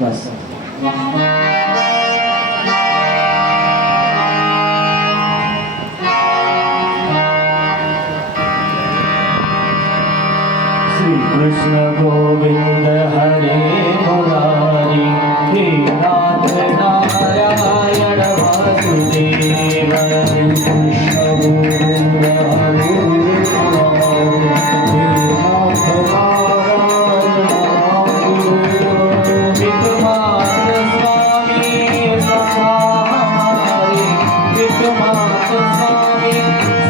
बस श्री कृष्ण गोविंद हरे मुरारी हे नाथ नारायण वासुदेव हरे कृष्ण गोविंद हरे मुरारी हे नाथ नारायण वासुदेव विक्रमार्क स्वामी सखा हमारे विक्रमार्क स्वामी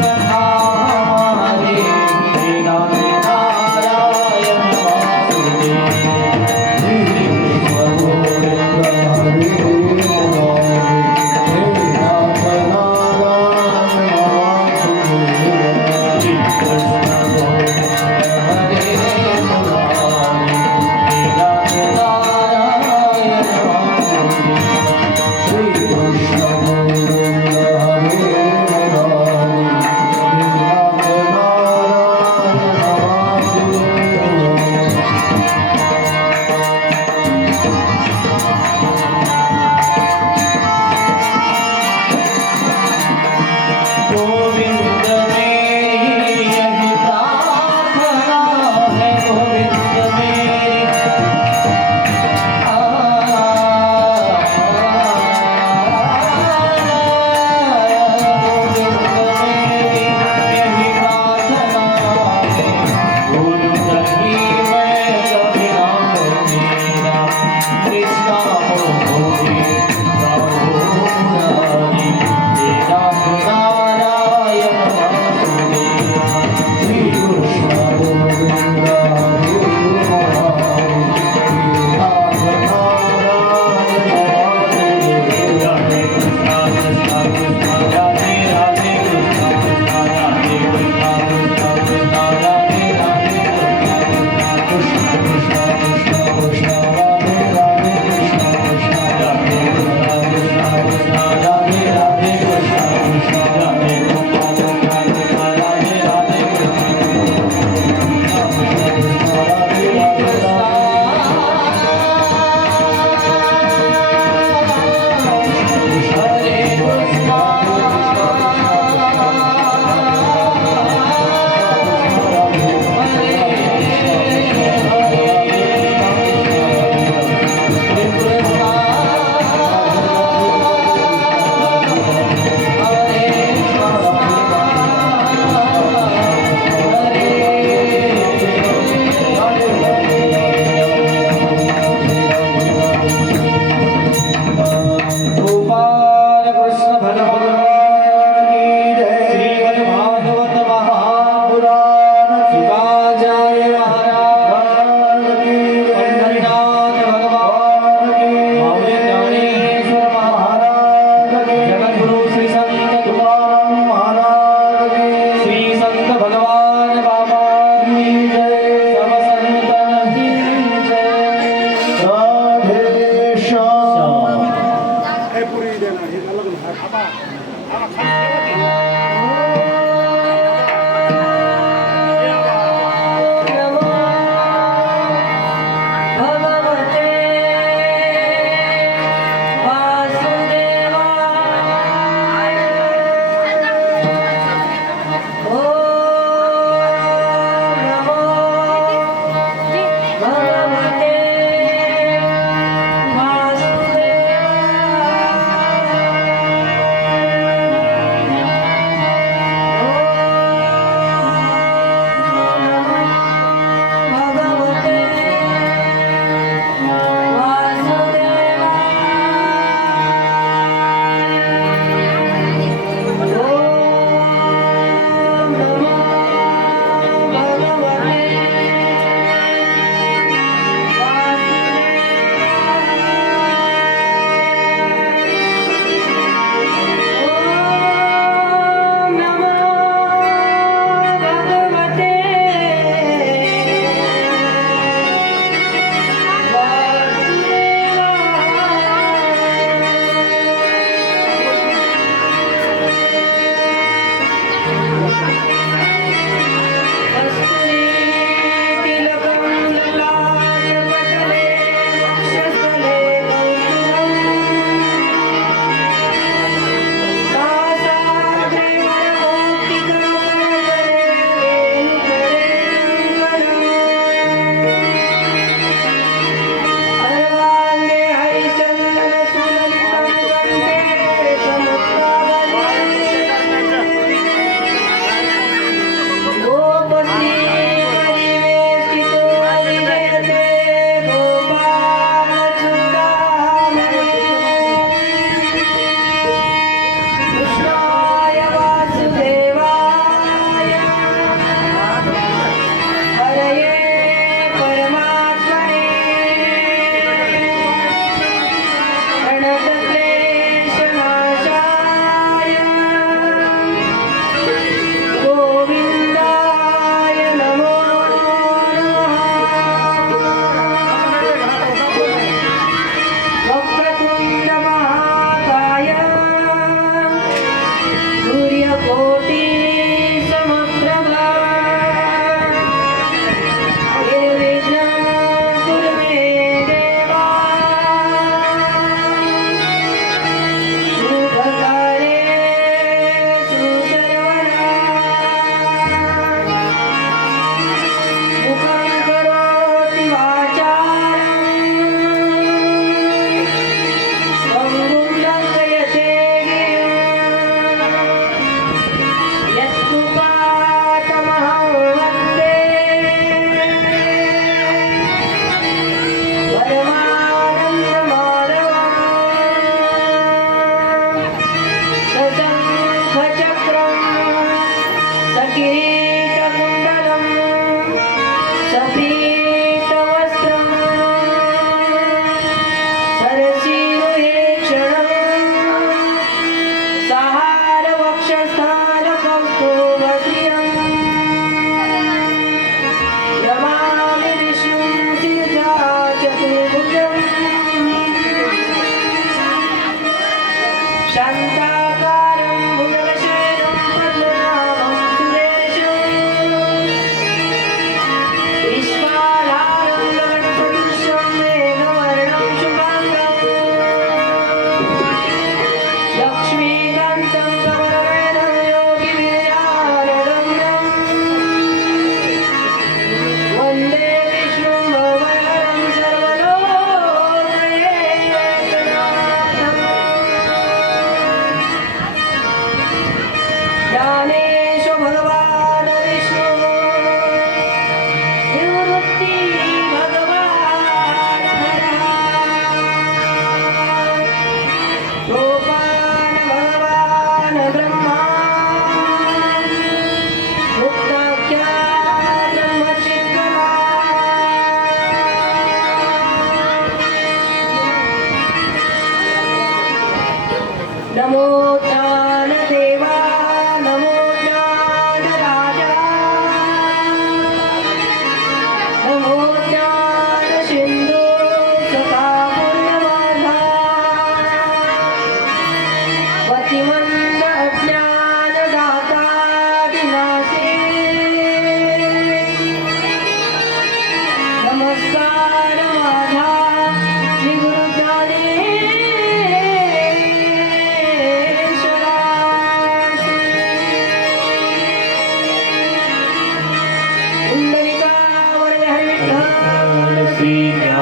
सखा हमारे हे नाथ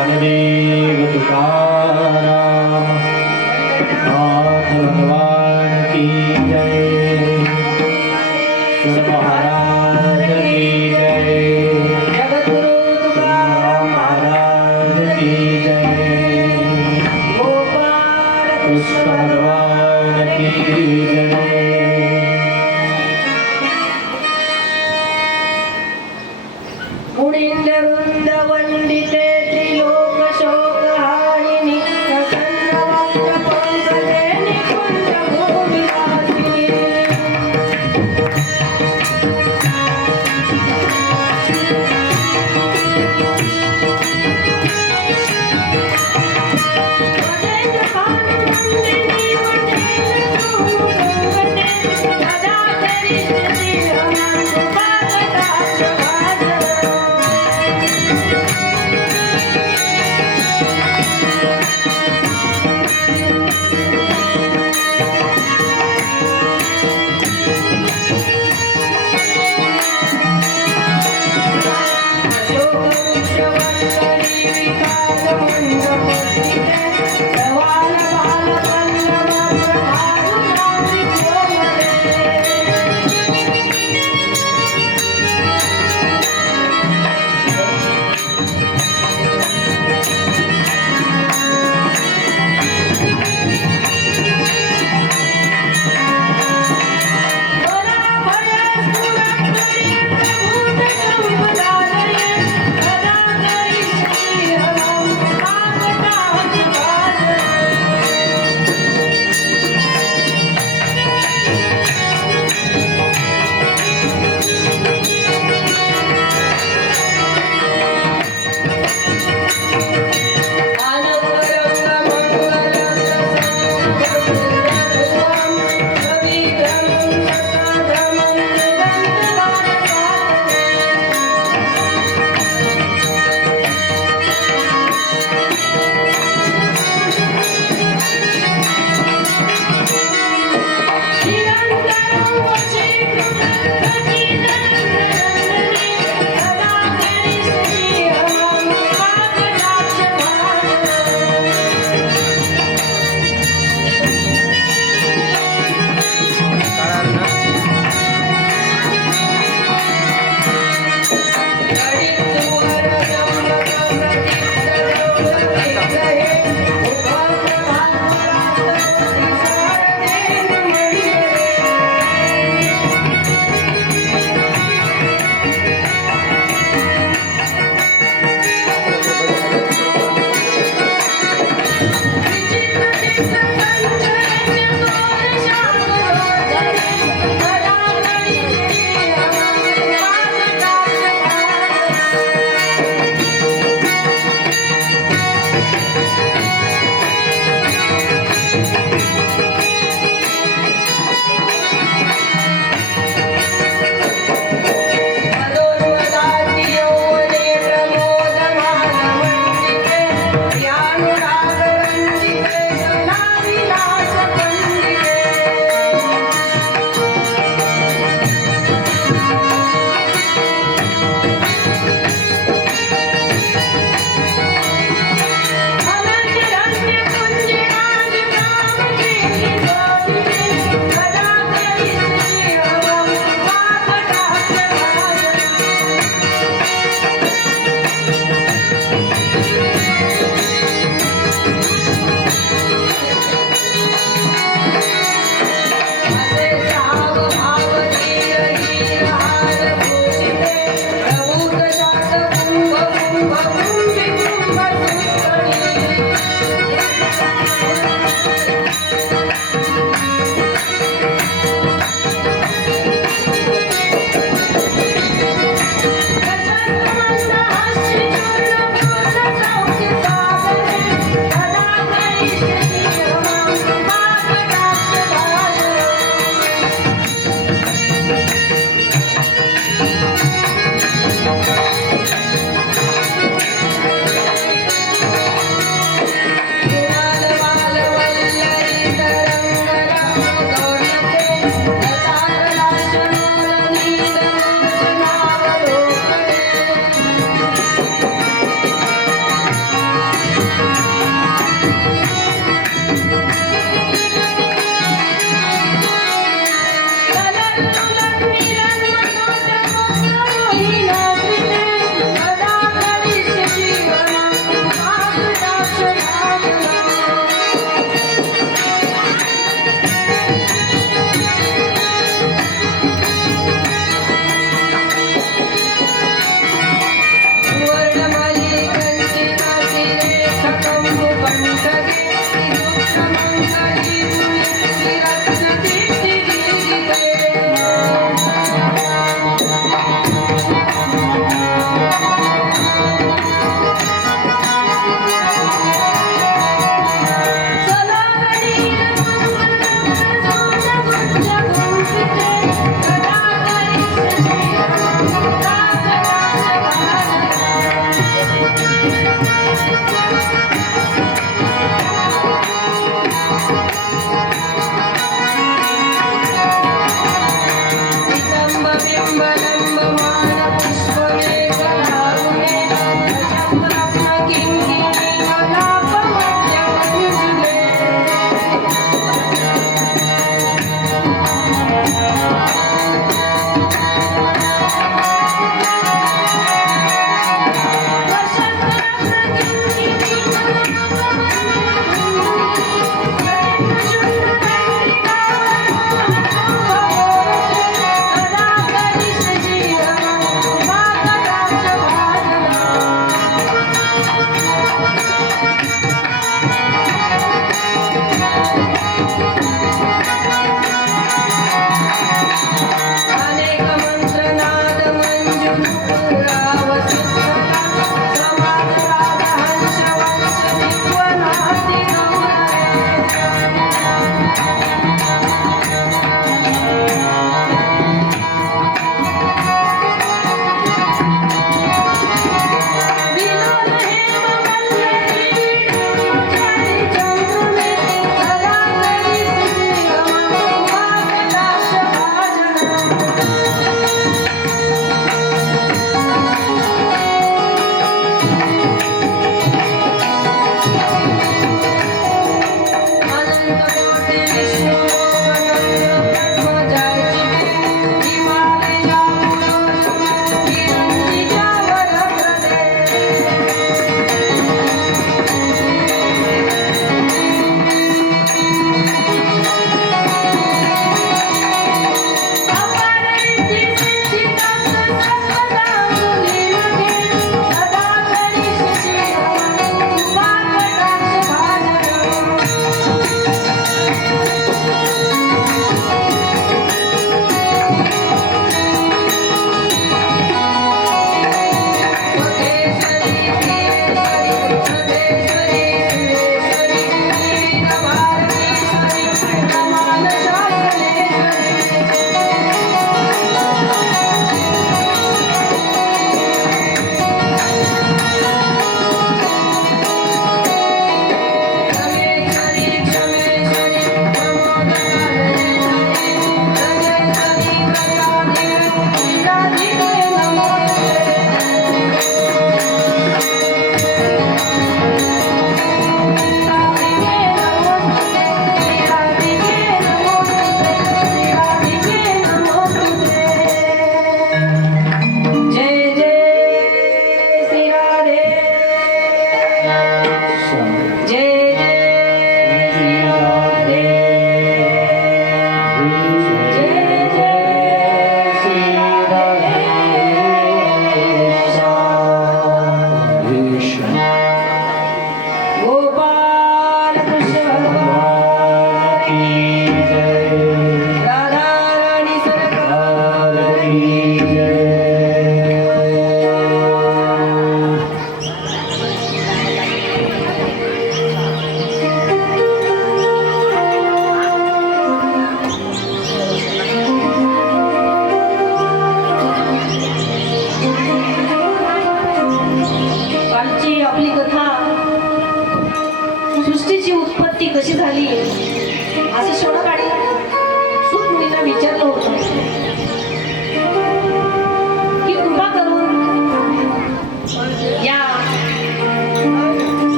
ज्ञानदेव तुकाराम नाथ भगवान की जय। सुर महाराज की जय। जगद्गुरु तुकाराम महाराज की जय। गोपाल कृष्ण भगवान की जय। मुनिंद वृंद वंदिते त्रिलोक शोकहारिणि प्रसन्न वक्त्र पंकजे निकुंज भूमिवासिनि। वदेन्द्र भानुनंदिनी वदेन्द्र सौम्यगंगते गदाधरी श्रीरमण सुभगदाच भाज।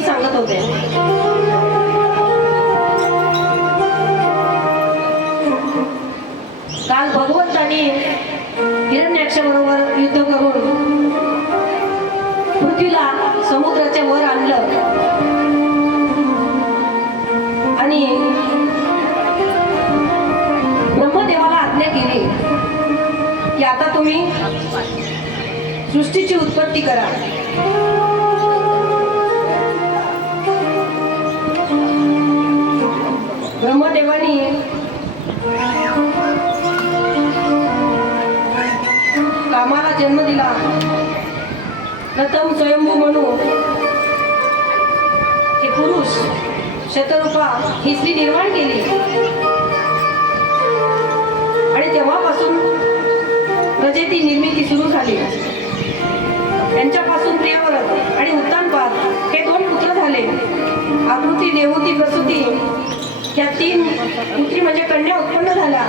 सनकादी सांगत होते. काल भगवंताने हिरण्याक्षाबरोबर युद्ध करून पृथ्वीला समुद्राच्या वर आणलं आणि ब्रह्मदेवाला आज्ञा केली की आता तुम्ही सृष्टीची उत्पत्ती करा. ब्रह्मदेवानी कामाला जन्म दिला. प्रथम स्वयंभू म्हणू हे पुरुष शतरूपा ही स्त्री निर्माण केली आणि तेव्हापासून प्रजेची निर्मिती सुरू झाली. त्यांच्यापासून प्रियव्रत आणि उत्तानपाद हे 2 पुत्र झाले. आकृती, देवहूती, प्रसूती या 3 पुत्री म्हणजे कन्या उत्पन्न झाल्या.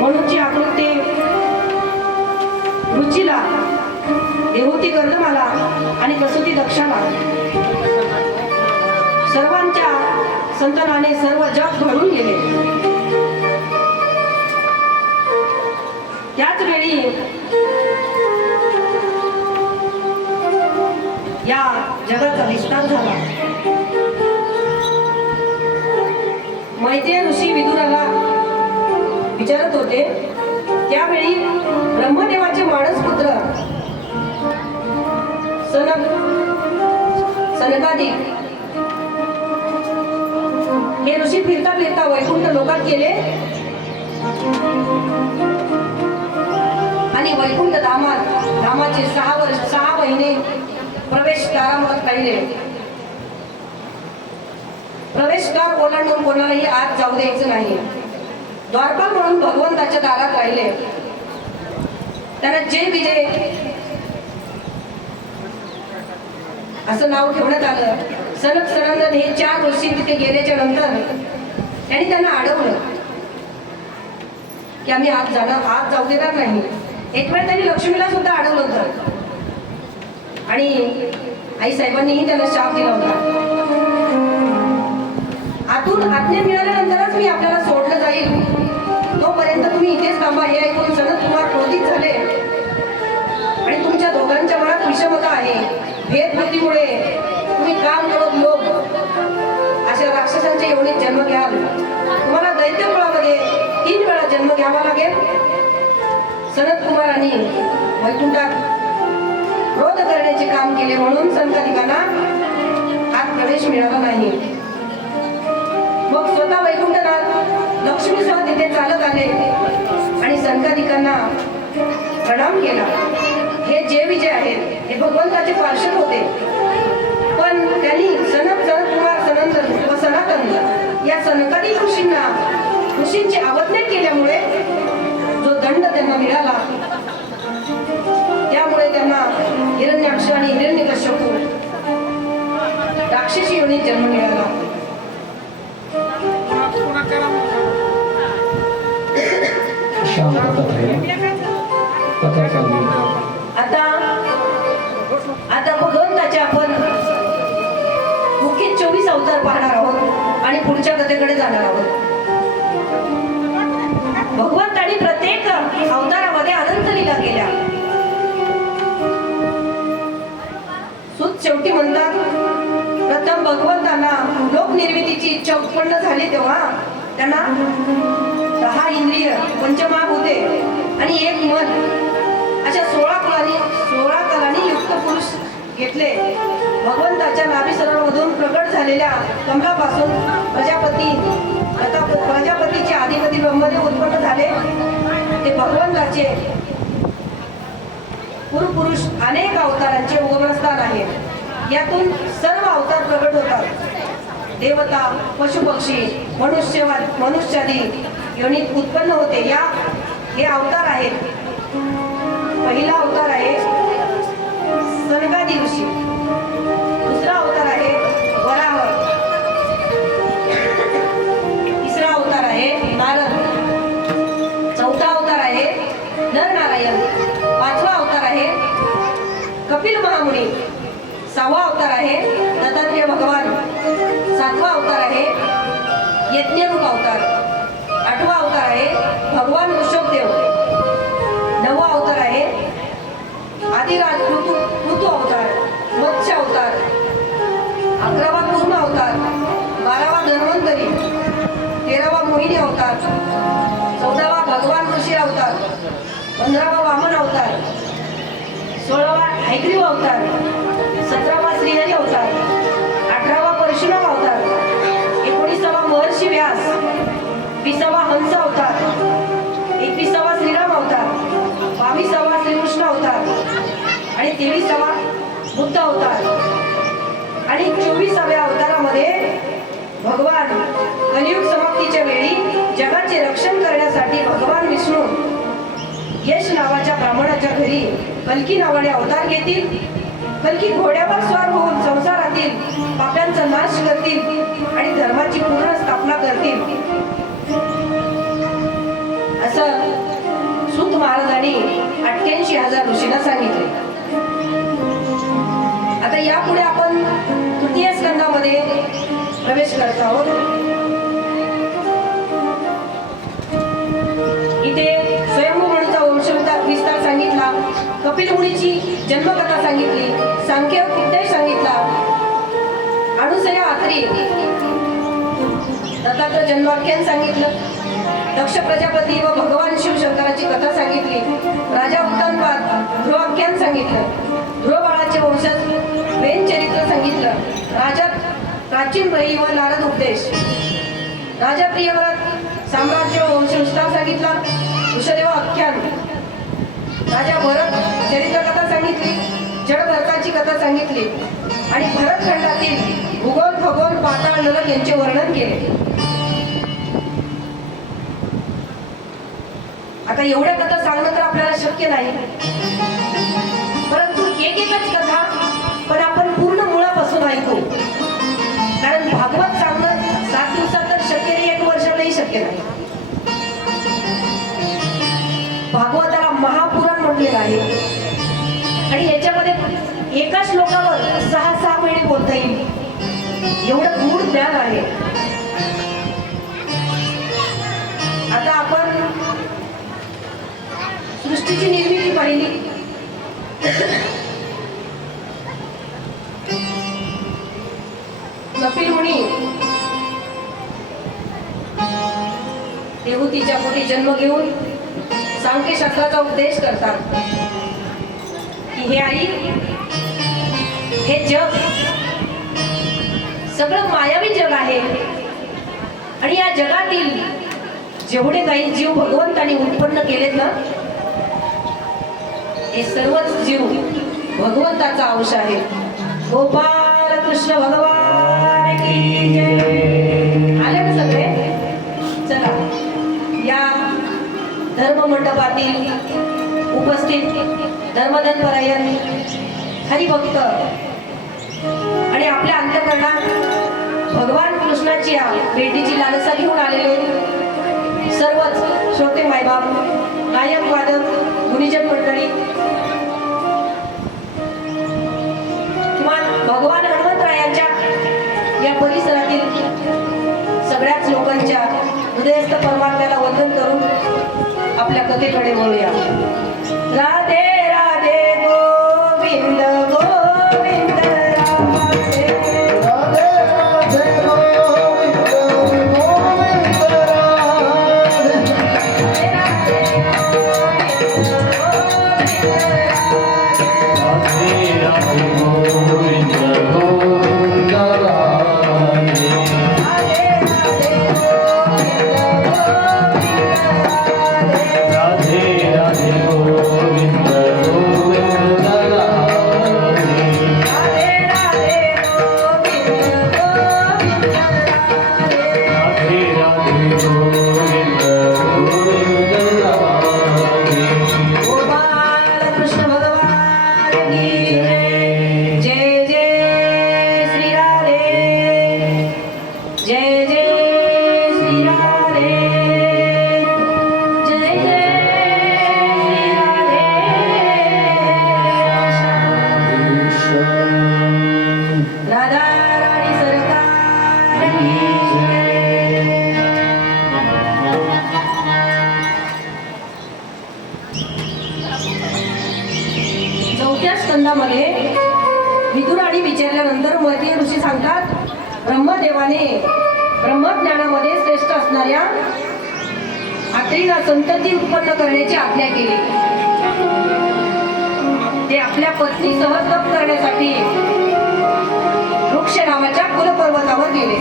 म्हणूनची आकृती रुचीला, देवहूती गर्दमाला आणि प्रसूती दक्षाला. सर्वांच्या संतानाने सर्व जग घडून गेले. त्याच वेळी या जगाचा विस्तार झाला. मैत्रेय ऋषी विदुराला विचारत होते. त्यावेळी ब्रह्मदेवाचे मानसपुत्र सनकादिक हे ऋषी फिरता फिरता वैकुंठ लोकात गेले आणि वैकुंठ धामाचे 6 महिने प्रवेशद्वारावर काढले. प्रवेशद्वार ओलांडून कोणालाही आत जाऊ द्यायचं नाही. द्वारपाल म्हणून भगवंताच्या दारात राहिले. त्यांना जय विजय असं नाव ठेवण्यात आलं. सनक सनंदन हे 4 ऋषी तिथे गेल्याच्या नंतर त्यांनी त्यांना अडवलं की आम्ही आत जाऊ देणार नाही. एक वेळ त्यांनी लक्ष्मीला सुद्धा अडवलं होतं आणि आई साहेबांनीही त्यांना शाप दिला होता. आतून आज्ञा मिळाल्यानंतरच मी आपल्याला सोडलं जाईल, तोपर्यंत तुम्ही इथेच थांबा. हे ऐकून सनत कुमार क्रोधित झाले आणि तुमच्या दोघांच्या मनात विषमता आहे. भेदबुद्धीमुळे तुम्ही काम करत लोक अशा राक्षसांच्या योनीत जन्म घ्याल. तुम्हाला दैत्यकुळामध्ये 3 वेळा जन्म घ्यावा लागेल. सनत कुमारांनी वैकुंठात क्रोध करण्याचे काम केले म्हणून सनकादिकांना आत प्रवेश मिळाला नाही. मग स्वतः वैकुंठनाथ लक्ष्मीसह तिथे चालत आले आणि सनकादिकांना प्रणाम केला. हे जे विजय आहेत हे भगवंताचे पार्षद होते, पण त्यांनी सनत कुमार सनंदन व सनातन या सनकादिक ऋषींची अवज्ञा केल्यामुळे जो दंड त्यांना मिळाला, त्यामुळे त्यांना हिरण्याक्ष आणि हिरण्यकश्यपू राक्षसी योनीत जन्म मिळाला. आता भगवंताचे आपण मुख्य 24 अवतार पाहणार आहोत आणि पुढच्या कथेकडे जाणार आहोत. भगवंतांनी प्रत्येक अवतारामध्ये अनंत लीला केल्या. सुत शेवटी म्हणतात, प्रथम भगवंतांना लोकनिर्मितीची इच्छा उत्पन्न झाली तेव्हा त्यांना 10 इंद्रिय, पंचमहाभूते आणि 1 मन अशा 16 कलांनी युक्त पुरुष घेतले. भगवंताच्या नाभिसरोवरामधून प्रकट झालेल्या कमलापासून प्रजापतीचे अधिपती ब्रह्मदेव उत्पन्न झाले. ते भगवंताचे पुरुष अनेक अवतारांचे उगमस्थान आहे. यातून सर्व अवतार प्रकट होतात. देवता, पशुपक्षी, मनुष्यादी योनीत उत्पन्न होते. हे अवतार आहेत. पहिला अवतार आहे सनकादी ऋषी, दुसरा अवतार आहे वराह, तिसरा अवतार आहे नारद, चौथा अवतार आहे नरनारायण, 5वा अवतार आहे कपिल महामुनी, 6वा अवतार आहे भगवान. 7वा अवतार आहे यज्ञरूप अवतार. 8वा अवतार आहे भगवान ऋषभदेव. 9वा अवतार आहे आदिराज ऋतू अवतार, मत्स्य अवतार. 11वा कूर्म अवतार. 12वा धन्वंतरी. 13वा मोहिनी अवतार. 14वा भगवान ऋषी अवतार. 15वा वामन अवतार. 16वा हैग्रीव अवतार. 17वा श्रीहरी अवतार. 18वा परशुराम अवतार. 19वा महर्षी व्यास. 20वा हंस अवतार. 21वा श्रीराम अवतार. 22वा श्रीकृष्ण अवतार आणि 23वा बुद्ध अवतार. आणि 24व्या अवतारामध्ये भगवान कलियुग समाप्तीच्या वेळी जगाचे रक्षण करण्यासाठी भगवान विष्णू यश नावाच्या ब्राह्मणाच्या घरी कल्की नावाने अवतार घेतील. कल्की घोड्यावर स्वार होऊन संसारातील पाप्यांचा नाश करतील आणि धर्माची पूर्ण स्थापना करतील असं सूत महाराजांनी 88,000 ऋषींना सांगितले. आता यापुढे आपण तृतीय स्कंदामध्ये प्रवेश करत आहोत. इथे स्वयंभू म्हणूचा विस्तार सांगितला, कपिल मुनीची जन्मकथा सांगितली, सांख्य उपदेश सांगितला, अनुसया आत्री दत्तात्रय जन्माख्यान सांगितलं, दक्ष प्रजापती व भगवान शिवशंकराची कथा सांगितली, राजा उत्तानपाद ध्रुवाख्यान सांगितलं, ध्रुव बाळाचे वंशज वेद चरित्र सांगितलं, राजा प्राचीन बळी व नारद उपदेश, राजा प्रियव्रत साम्राज्य व वंशविस्तार सांगितला, वृषदेव आख्यान, राजा भरत चरित्र कथा सांगितली, जड भरताची कथा सांगितली आणि भरतखंडातील भूगोल खगोल पाताळ नरक यांचे वर्णन केले. आता एवढ्या कथा सांगणं तर आपल्याला शक्य नाही, परंतु एकच कथा पण आपण पूर्ण मुळापासून ऐकू. कारण भागवत सांगणं 7 दिवसात तर शक्य नाही, 1 वर्षालाही शक्य नाही. भागवताला महापुराण म्हटलेलं आहे आणि याच्यामध्ये एका श्लोकावर 6 महिने बोलता येईल एवढं गूढ ज्ञान आहे. आता आपण सृष्टीची निर्मिती पाहिली. कपिल मुनी देवहूतीच्या पोटी जन्म घेऊन सांख्यशास्त्राचा उपदेश करतात की हे आई, हे जग सगळं मायावी जग आहे आणि या जगातील जेवढे काही जीव भगवंताने उत्पन्न केलेत ना, हे सर्वच जीव भगवंताचा अंश आहे. गोपाल कृष्ण भगवान की जय. आले ना सगळे? चला, या धर्म मंडपातील उपस्थित धर्मधनपरायण हरिभक्त आणि आपल्या अंतःकरणात भगवान कृष्णाची या भेटीची लालसा घेऊन आलेले सर्वच श्रोते मायबाप, गायक वादक, गुरुजन मंडळी, किमान भगवान हनुमंतरायांच्या या परिसरातील सगळ्याच लोकांच्या हृदयस्थ परमात्म्याला वंदन करून आपल्या कथेकडे वळूया. राधे राधे गोविंद गोविंद राधे. राधे राधे गोविंद गोविंद राधे. राधे राधे गोविंद गोविंद राधे. राधे राधे गोविंद प्रश्नामध्ये विदुराने विचारल्यानंतर मर्तीय ऋषी सांगतात, ब्रह्मदेवाने ब्रह्मज्ञानामध्ये श्रेष्ठ असणाऱ्या अत्रीला संतती उत्पन्न करण्याची आज्ञा केली. ते आपल्या पत्नीसह तप करण्यासाठी वृक्ष नावाच्या कुलपर्वतावर गेले.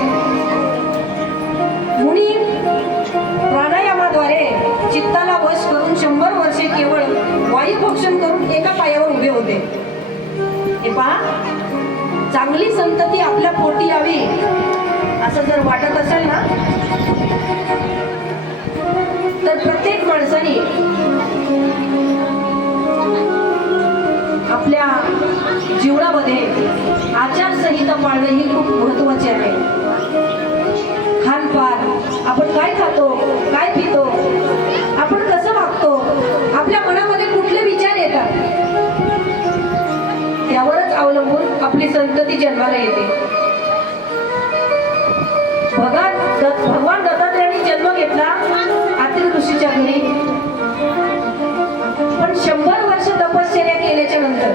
मुनी प्राणायामाद्वारे चित्ताला वश करून 100 वर्षे केवळ वायुभक्षण करून एका पायावर उभे होते. हे पहा, चांगली संतती आपल्या पोटी यावी असं जर वाटत असेल ना, तर प्रत्येक माणसाने आपल्या जीवनामध्ये आचारसंहिता पाळणे ही खूप महत्वाचे आहे. खानपान, आपण काय खातो, काय पितो, आपण कसं वागतो, आपल्या मनामध्ये कुठले विचार येतात, त्यावरच अवलंबून आपली संतती जन्माला येते. भगवान दत्तात्रयाने जन्म घेतला अत्रि ऋषीच्या घरी, पण 100 वर्ष तपश्चर्या केल्याच्या नंतर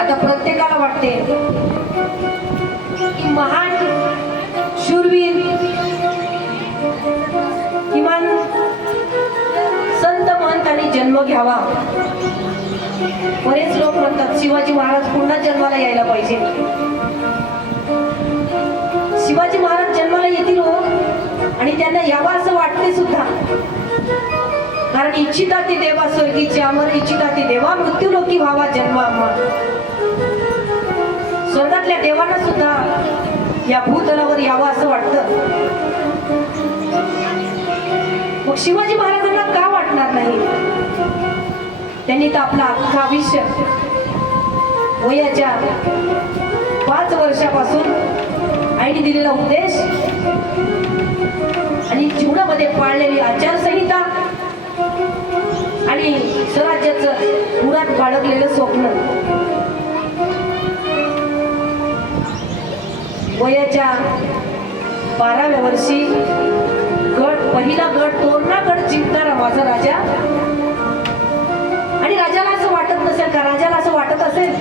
आता प्रत्येकाला वाटते की महान शूरवीर किमान संत महंतांनी जन्म घ्यावा. बरेच लोक म्हणतात शिवाजी महाराज पुन्हा जन्माला यायला पाहिजे. शिवाजी महाराज जन्माला येतील हो, आणि त्यांना यावा असं वाटते सुद्धा. कारण इच्छिता ती देवा स्वर्गीची अमर, इच्छिता ती देवा मृत्यूलोकी व्हावा जन्म अमर. स्वर्गातल्या देवांना सुद्धा या भूतलावर यावं असं वाटतं. मग शिवाजी महाराजांना का वाटणार नाही? त्यांनी तर आपलं अख्खं आयुष्य वयाच्या 5 वर्षापासून आईने दिलेला उपदेश आणि जीवनामध्ये पाळलेली आचारसंहिता आणि स्वराज्याचं मुळात बाळगलेलं स्वप्न, वयाच्या 12व्या वर्षी पहिला गड तोरणा गड जिंकणारा माझा राजा. आणि राजाला असं वाटत नसेल का, राजाला असं वाटत असेल,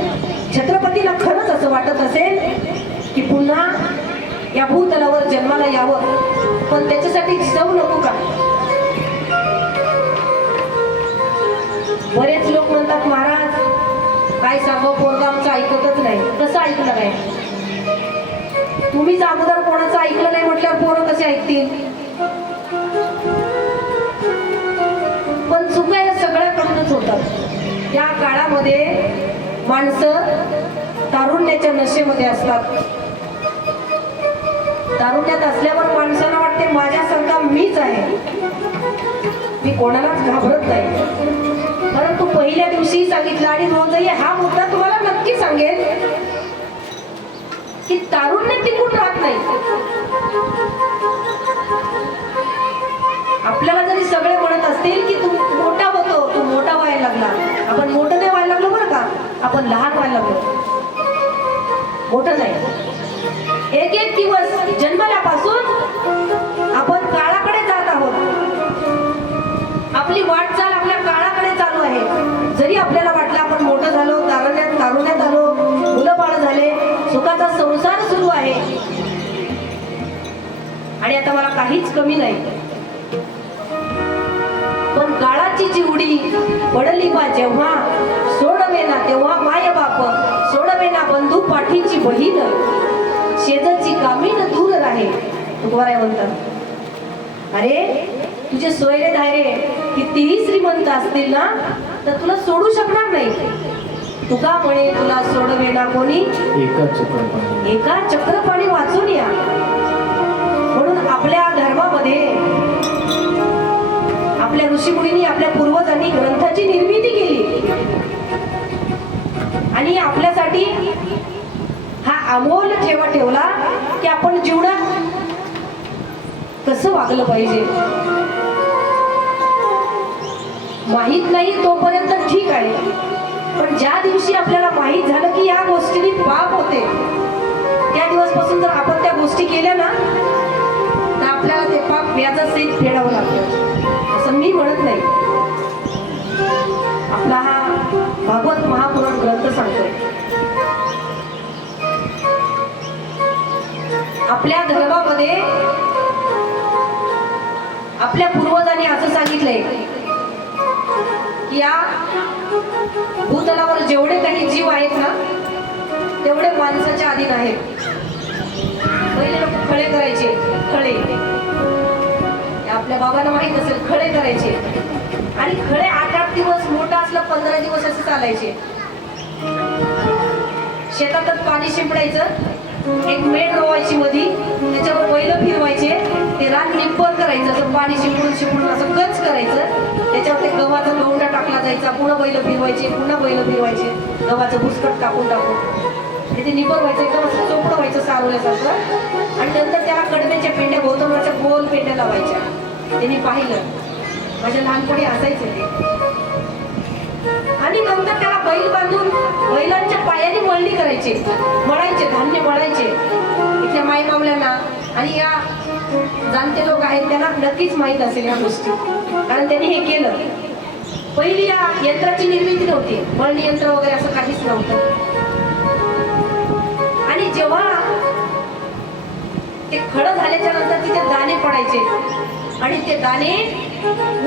छत्रपतीला खरंच असं वाटत असेल की पुन्हा या भूतलावर जन्माला यावं, पण त्याच्यासाठी जाऊ नको का? बरेच लोक म्हणतात महाराज काय सांगू, पोरगा आमचं ऐकतच नाही. कसं ऐकलं नाही? तुम्हीच अगोदर कोणाचं ऐकलं नाही म्हटल्यावर पोरं कसे ऐकतील? पण चुका या सगळ्याकडूनच होतात. त्या काळामध्ये माणसं तारुण्याच्या नशेमध्ये असतात. तारुण्यात असल्यावर माणसाला वाटते माझ्यासारखा मीच आहे, मी कोणालाच घाबरत नाही. परंतु पहिल्या दिवशी सांगितलं आणि रोजही हा मुद्दा तुम्हाला नक्की सांगेल की तारुण्य टिकून राहत नाही. आपल्याला जरी सगळे म्हणत असतील की तू मोठा होतो, तू मोठा व्हायला लागला, आपण मोठं नाही व्हायला लागलो बरं का, आपण लहान व्हायला लागलो, मोठं नाही. एक एक दिवस जन्मल्यापासून आपण काळाकडे जात आहोत. आपली वाटचाल आपल्या काळाकडे चालू आहे. जरी आपल्याला वाटलं आपण मोठं झालो, तारुण्यात आलो, मुलं बाळ झाले, सुखाचा संसार सुरू आहे आणि आता मला काहीच कमी नाही, पण काळाची चिवडी पडली बा जेव्हा, सोडवेना तेव्हा माय बाप, सोडवेना बंधू पाठीची बहीण, शेजारची कामीन दूर राहे. तुकोबाराय म्हणतात, अरे तुझे सोयरे धायरे कितीही श्रीमंत असतील ना, तर तुला सोडू शकणार नाही. तुका म्हणे तुला सोडवेना कोणी, एका चक्रपाणी वाचून या. म्हणून आपल्या धर्मामध्ये आपल्या ऋषीमुनींनी, आपल्या पूर्वजांनी ग्रंथाची निर्मिती केली आणि आपल्यासाठी हा अमोल ठेवा ठेवला की आपण जीवनात कसं वागलं पाहिजे. माहित नाही तोपर्यंत ठीक आहे, पण ज्या दिवशी आपल्याला माहित झालं की या गोष्टीने पाप होते, त्या दिवसपासून जर आपण त्या गोष्टी केल्या ना, तर आपल्याला ते पाप व्याजासहित फेडावं लागतं. असं मी म्हणत नाही. आपला हा भागवत महापुराण ग्रंथ सांगतोय. आपल्या धर्मामध्ये आपल्या पूर्वजांनी असं सांगितलंय की या भूतलावर जेवढे काही जीव आहेत ना तेवढे माणसाच्या अधीन आहेत. पहिले लोक खळे करायचे, खळे आपल्या बाबांना माहित असेल, खळे करायचे आणि खळे 8-8 दिवस, मोठा असला 15 दिवस असे चालायचे. शेतातच पाणी शिंपडायचं, एक मेढ रोवायची मधी, त्याच्यावर बैल फिरवायचे, ते रान निप्पर करायचं, असं पाणी शिंपडून शिंपडून असं गच करायचं, त्याच्यावर ते गव्हाचा गौंडा टाकला जायचा, पुन्हा बैल फिरवायचे, पुन्हा बैल फिरवायचे, गव्हाचं भुसकट टाकून टाकून ते निपर व्हायचं, एकदम असं चोपडं व्हायचं सारवल्यासारखं. आणि नंतर त्याला कडब्याच्या पेंड्या भोवतमाच्या गोल पेंड्या लावायच्या. त्यांनी पाहिलं, माझ्या लहानपणी असायचे ते. आणि नंतर त्याला बैल बांधून बैलांच्या पायाने मळणी करायचे, मळायचे, धान्य मळायचे. इथल्या माई मामल्यांना आणि या जाणते लोक आहेत त्यांना नक्कीच माहीत असेल या गोष्टी, कारण त्यांनी हे केलं. पहिली या यंत्राची निर्मिती नव्हती, मळणी यंत्र वगैरे असं काहीच नव्हतं. आणि जेव्हा ते खडं झाल्याच्या नंतर तिथे दाणे पडायचे आणि ते दाणे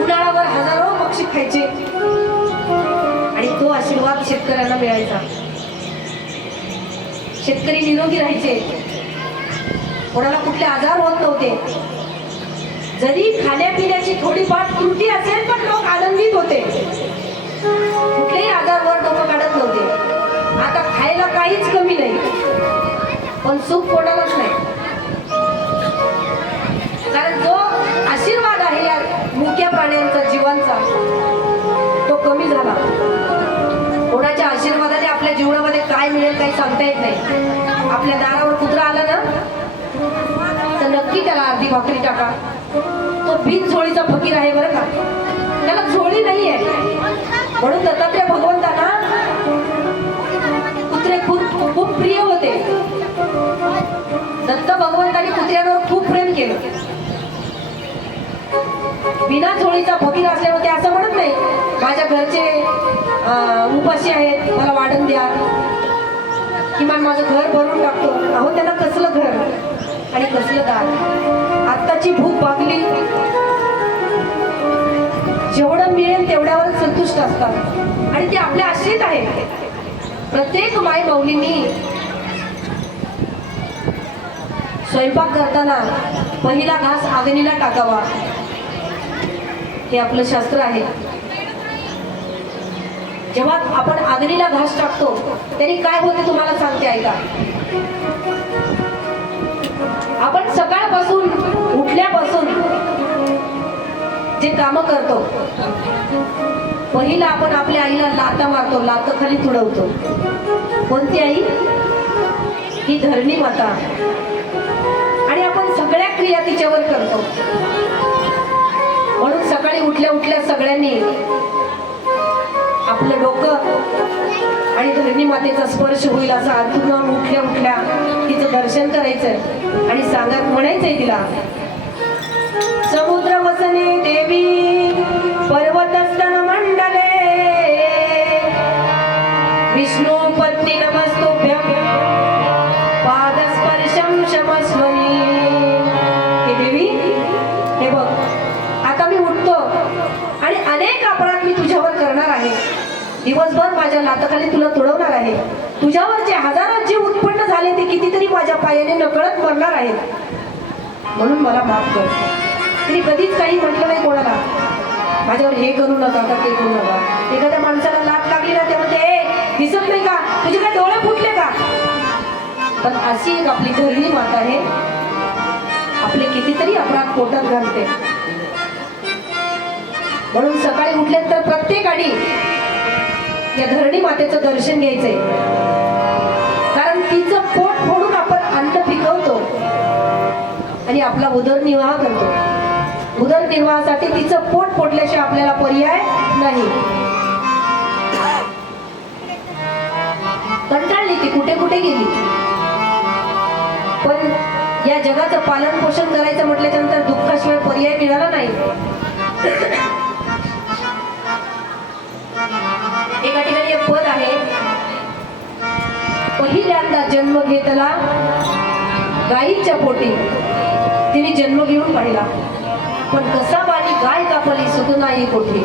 उन्हाळ्यावर हजारो पक्षी खायचे आणि तो आशीर्वाद शेतकऱ्यांना मिळायचा. शेतकरी निरोगी राहायचे, कोणाला कुठले आजार होत नव्हते. जरी खाण्यापिण्याची थोडीफार त्रुटी असेल पण लोक आनंदित होते, कुठलेही आजारवर डोकं काढत नव्हते. आता खायला काहीच कमी नाही पण सुख कोणालाच नाही, कारण जो आशीर्वाद आहे या मुक्या प्राण्यांचा, जीवांचा, तो कमी झाला. कोणाच्या आशीर्वादाने आपल्या जीवनामध्ये काय मिळेल काही सांगता येत नाही. आपल्या दारावर कुत्रा आला ना तर नक्की त्याला अर्धी भाकरी टाका. तो बिन झोळीचा फकीर आहे बरं का, त्याला झोळी नाही आहे. म्हणून दत्तात्रय भगवंतांना कुत्रे खूप प्रिय होते. दत्त भगवंतांनी कुत्र्यांवर खूप प्रेम केलं. बिना झोळीचा फकीर असल्यामुळे ते असं म्हणत नाही माझ्या घरचे उपाशी आहेत, मला वाढून द्या, किमान माझं घर भरून टाकतो. अहो त्यांना कसलं घर आणि कसलं दार. आत्ताची भूक भागली, जेवढं मिळेल तेवढ्यावर संतुष्ट असतात आणि ते आपल्या आश्रित आहेत. प्रत्येक माय माऊलींनी स्वयंपाक करताना पहिला घास अग्नीला टाकावा, हे आपलं शास्त्र आहे. जेव्हा आपण अग्नीला घास टाकतो तरी काय होते तुम्हाला सांगते, ऐका. आपण सकाळपासून उठल्यापासून जे काम करतो, पहिला आपण आपल्या आईला लाथा मारतो, लाथ खाली तुडवतो. कोणती आई? ही धरणी माता. आणि आपण सगळ्या क्रिया तिच्यावर करतो. म्हणून सकाळी उठल्या उठल्या सगळ्यांनी आपलं डोकं आणि धरणी मातेचा स्पर्श होईल असं अंथरुणावर उठल्या उठल्या तिचं दर्शन करायचंय आणि सांगा म्हणायचंय तिला, समुद्र वसने देवी पर्वतस्तन मंडले विष्णू पत्नी नमस्तुभ्यं पादस्पर्शं क्षमस्वनी. हे देवी, हे बघ, आता मी उठतो आणि अनेक अपराध मी तुझ्यावर करणार आहे. दिवसभर माझ्या लाथाखाली तुला तुडवणार आहे. तुझ्यावर जे हजारो जीव उत्पन्न झाले ते कितीतरी माझ्या पायाने नकळत मरणार आहेत. म्हणून मला माफ कर. तिने कधीच काही म्हटलं नाही कोणाला, माझ्यावर हे करू नका का ते करू नका. एखाद्या माणसाला लाथ लागली ना तेव्हा ते दिसत नाही का, तुझे काय डोळे फुटले का. पण अशी एक आपली धरणी माता आहे, आपले कितीतरी अपराध पोटात घालते. म्हणून सकाळी उठल्यानंतर प्रत्येकाने या धरणी मातेचं दर्शन घ्यायचंय, कारण तिचं पोट फोडून आपण अन्न पिकवतो आणि आपला उदरनिर्वाह करतो. उदरनिर्वाहासाठी तिचं पोट फोडल्याशिवाय आपल्याला पर्याय नाही. कंटाळली ती, कुठे कुठे गेली. पण या जगाचं पालन पोषण करायचं म्हटल्याच्या नंतर दुःखाशिवाय पर्याय मिळाला नाही. एका ठिकाणी जन्म घेतला गाईच्या पोटी तिने जन्म घेऊन पाहिला, पण कसा बाणी गाय कापली सुख नाही कोठी.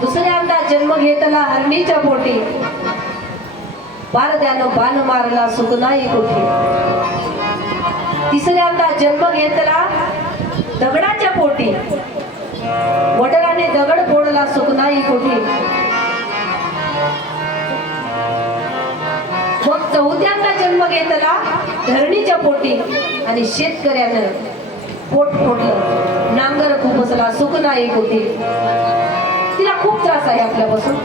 दुसऱ्यांदा जन्म घेतला हरणीच्या पोटी, बारद्यानं बाण मारला सुख नाही कोठी. तिसऱ्यांदा जन्म घेतला दगडाच्या पोटी, वडिलाने दगड फोडला सुख नाही कोठी. मग चौथ्यांदा जन्म घेतला धरणीच्या पोटी आणि शेतकऱ्यानं पोट फोडलं, नांगर खुपसला सुख नाही कोठी. तिला खूप त्रास आहे आपल्यापासून,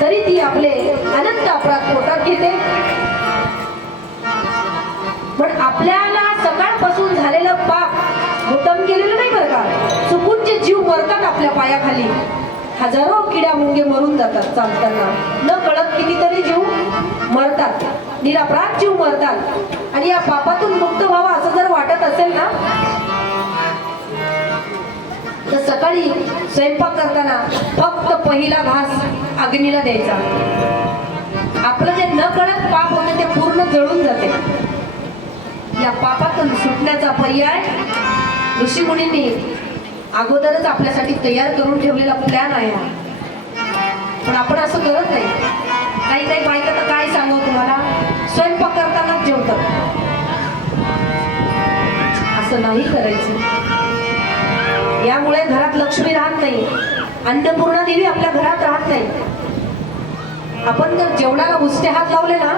तरी ती आपले अनंत अपराध पोटात घेते. पण आपल्याला सकाळपासून झालेलं पाप मुद्दाम केलेलं नाही बरं का. चुकून जे जीव मरतात आपल्या पायाखाली, हजारो किड्या मुंगे मरून जातात चालताना, न कळत कितीतरी जीव मरतात, निरपराध जीव मरतात. आणि या पापातून मुक्त व्हावा असं जर वाटत असेल ना, तर सकाळी स्वयंपाक करताना फक्त पहिला घास अग्नीला द्यायचा. आपलं जे न कळत पाप होते ते पूर्ण जळून जाते. या पापातून सुटण्याचा पर्याय ऋषीमुनींनी अगोदरच आपल्यासाठी तयार करून ठेवलेला प्लॅन आहे. पण आपण असं करत नाही. काही काही बायका तर काय सांगू तुम्हाला, स्वयंपाक करतानाच जेवतात. असं नाही करायचं. यामुळे घरात लक्ष्मी राहत नाही, अन्नपूर्णा देवी आपल्या घरात राहत नाही. आपण जर जेवणाला उष्टे हात लावले ना,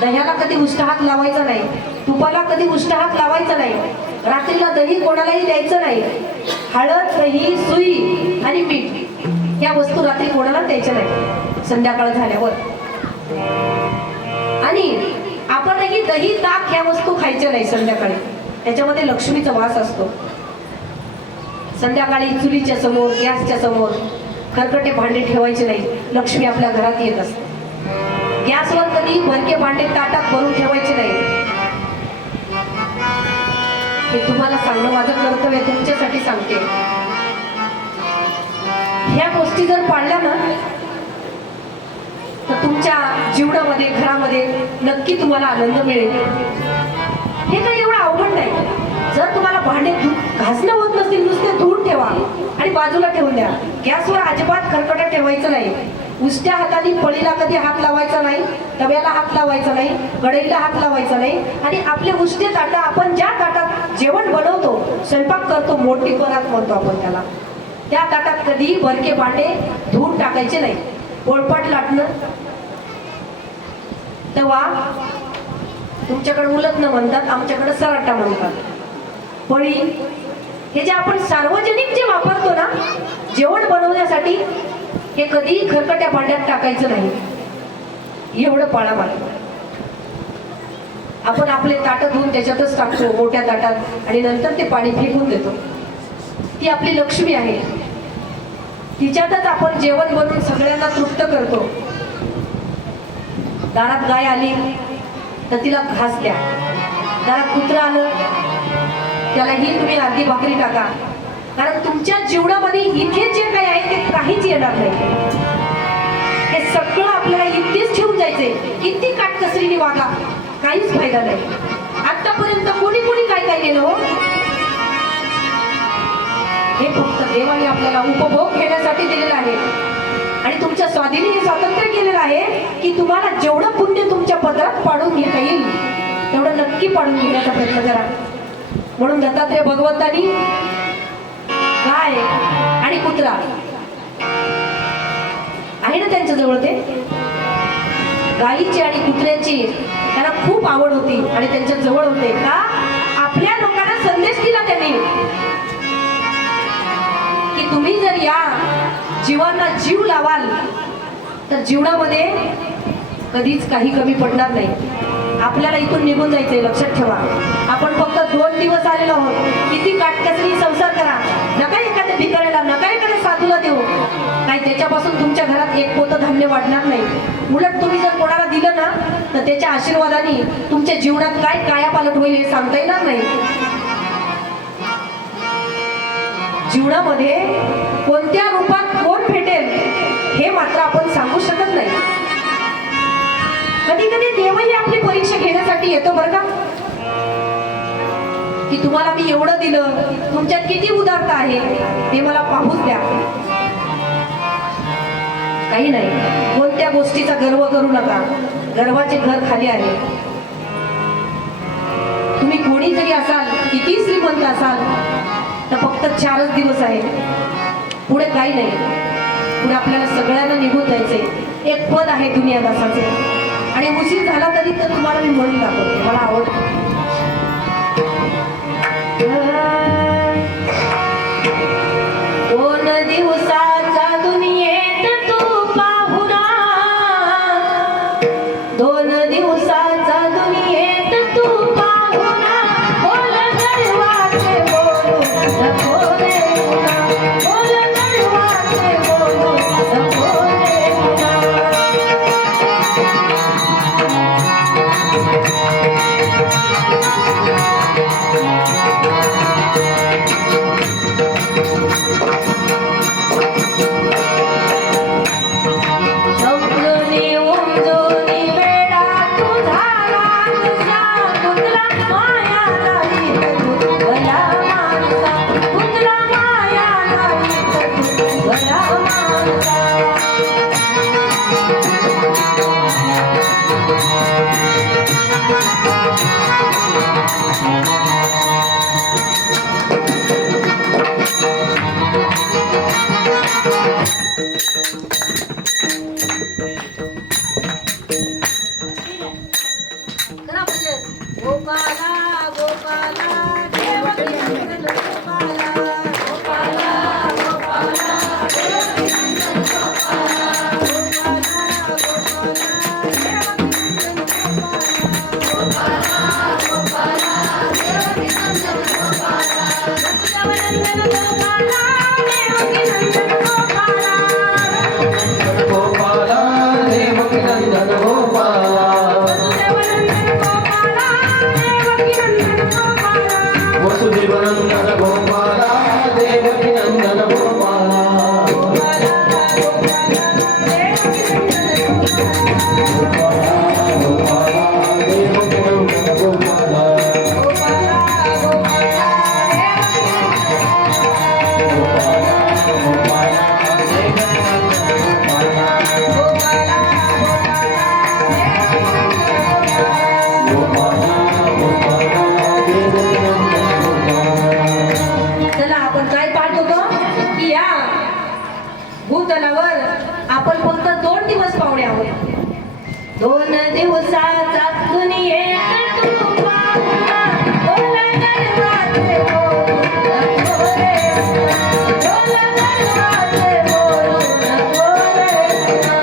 दह्याला कधी उष्ट हात लावायचा नाही, तुपाला कधी उष्ट हात लावायचा नाही, रात्रीला दही कोणालाही द्यायचं नाही. हळद, दही, सुई आणि मीठ या वस्तू रात्री कोणाला द्यायच्या नाही संध्याकाळ झाल्यावर. आणि आपणही दही, ताक ह्या वस्तू खायच्या नाही संध्याकाळी, त्याच्यामध्ये लक्ष्मीचा वास असतो. संध्याकाळी चुलीच्या समोर, गॅसच्या समोर खरकटे भांडे ठेवायचे नाही, लक्ष्मी आपल्या घरात येत असते. गॅसवर कधी भरके भांडे ताटात भरून ठेवायचे नाही. हे तुम्हाला सांगणं माझं कर्तव्य, तुमच्यासाठी सांगते. ह्या गोष्टी जर पाळल्या ना, तर तुमच्या जीवनामध्ये, घरामध्ये नक्की तुम्हाला आनंद मिळेल. हे काही एवढं अवघड नाही. जर तुम्हाला भांडे घासणं होत नसतील, नुसते धुवून ठेवा आणि बाजूला ठेवून द्या. गॅसवर अजिबात खरकटं ठेवायचं नाही. उष्ट्या हाताने पळीला कधी हात लावायचा नाही, तव्याला हात लावायचा नाही, कढईला हात लावायचा नाही. आणि आपले उष्ट्य ताटं, आपण ज्या ताटात जेवण बनवतो, स्वयंपाक करतो, मोठी परात म्हणतो आपण त्याला, त्या ताटात कधी भरके भांडे धुवून टाकायचे नाही. पोळपाट लाटणं, तवा तुमच्याकडे उलटणं म्हणतात, आमच्याकडे सराटा म्हणतात. पळी हे जे आपण सार्वजनिक जे वापरतो ना जेवण बनवण्यासाठी, हे कधीही खरकट्या भांड्यात टाकायचं नाही. एवढं पाळा मला. आपण आपले ताटं धुवून त्याच्यातच टाकतो मोठ्या ताटात, आणि नंतर ते पाणी फेकून देतो. ती आपली लक्ष्मी आहे, तिच्यातच आपण जेवण बनवून सगळ्यांना तृप्त करतो. दारात गाय आली तर तिला घास द्या, दारात कुत्रा आलं त्यालाही तुम्ही अर्धी भाकरी टाका. कारण तुमच्या जीवनामध्ये इथे जे काही आहे ते काहीच येणार नाही. हे सगळं आपल्याला इतकेच ठेवून जायचंय. किती काटकसरीने वागा, काहीच फायदा नाही. आतापर्यंत कोणी कोणी काय काय केलं हो, हे फक्त देवाने आपल्याला उपभोग घेण्यासाठी दिलेलं आहे. आणि तुमच्या स्वाधीनी हे स्वातंत्र्य केलेलं आहे की तुम्हाला जेवढं पुण्य तुमच्या पदरात पाडून घेता येईल तेवढं नक्की पाडून घेण्याचा प्रयत्न करा. म्हणून दत्तात्रेय भगवंतांनी गाय आणि कुत्रा आहे ना त्यांच्या जवळ, ते गायीची आणि कुत्र्याची त्यांना खूप आवड होती आणि त्यांच्या जवळ होते का, आपल्या लोकांना संदेश दिला त्यांनी की तुम्ही जर या जीवांना जीव लावाल तर जीवनामध्ये कधीच काही कमी पडणार नाही. आपल्याला इथून निघून जायचंय, लक्षात ठेवा. आपण फक्त 2 दिवस आलेलो आहोत. किती काटकसरी संसार करा, नका एखाद्या भिकाऱ्याला, नका एखाद्या साधूला देऊ. काही त्याच्यापासून तुमच्या घरात एक पोतं धान्य वाढणार नाही. उलट तुम्ही जर कोणाला दिलं ना तर त्याच्या आशीर्वादाने तुमच्या जीवनात काय कायापालट होईल हे सांगता येणार नाही. जीवनामध्ये कोणत्या रूपात कोण भेटेल हे मात्र आपण सांगू शकत नाही. कधी कधी देवही आपली परीक्षा घेण्यासाठी येतो बरं का, की तुम्हाला मी एवढं दिलं, तुमच्यात किती उदारता आहे ते मला पाहूच द्या. काही नाही, कोणत्या गोष्टीचा गर्व करू नका, गर्वाचे घर खाली आहे. तुम्ही कोणी जरी असाल, किती श्रीमंत असाल, तर फक्त 4च दिवस आहे, पुढे काही नाही. पुढे आपल्याला सगळ्यांना निघून जायचे. एक पद आहे दुनियादासाचे, आणि उशीर झाला तरी तर तुम्हाला मी म्हणून दाखवते, मला आवडतं. 2 दिवसाचा दुनियेत तू पाहुणा, 2 दिवसाचा दुनियेत तू पाहुणा, बोल गर्वाचे बोलू नको रे मुला, बोल गर्वाचे बोलू नको रे मुला. संपलोनी उमजोनी वेडा तू झाला तुझ्या, कुठला माया नाही तू भला माणसा, कुठला माया नाही तू भला माणसा. चला म्हणजे, गोपाला गोपाला देवकी नंदन गोपाला, गोपाला गोपाला देवकी नंदन गोपाला, गोपाला गोपाला देवकी नंदन गोपाला, गोपाला देवकी नंदन गोपाला, वसुदेवनंदन गोपाला देवकी नंदन गोपाला, गोपाला देवकी नंदन गोपाला, वसुदेवनंदन गोपाला देवकी नंदन गोपाला, गोपाला गोपाला देवकी नंदन गोपाला, गोपाला चला आपण काय पाहत होतो की या भूतलावर आपण फक्त 2 दिवस पाहुणे आहोत. 2 दिवसाचा दुनियेत तू पाहुणा, बोल गर्वाचे बोलू नको रे मुला, बोल गर्वाचे बोलू नको रे मुला.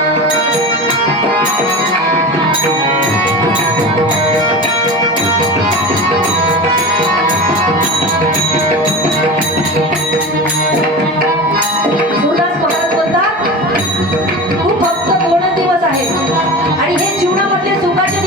सूरदास महाराज बोलतात, तू फक्त 2 दिवस आहेत, आणि हे जीवनामधले सुखाचे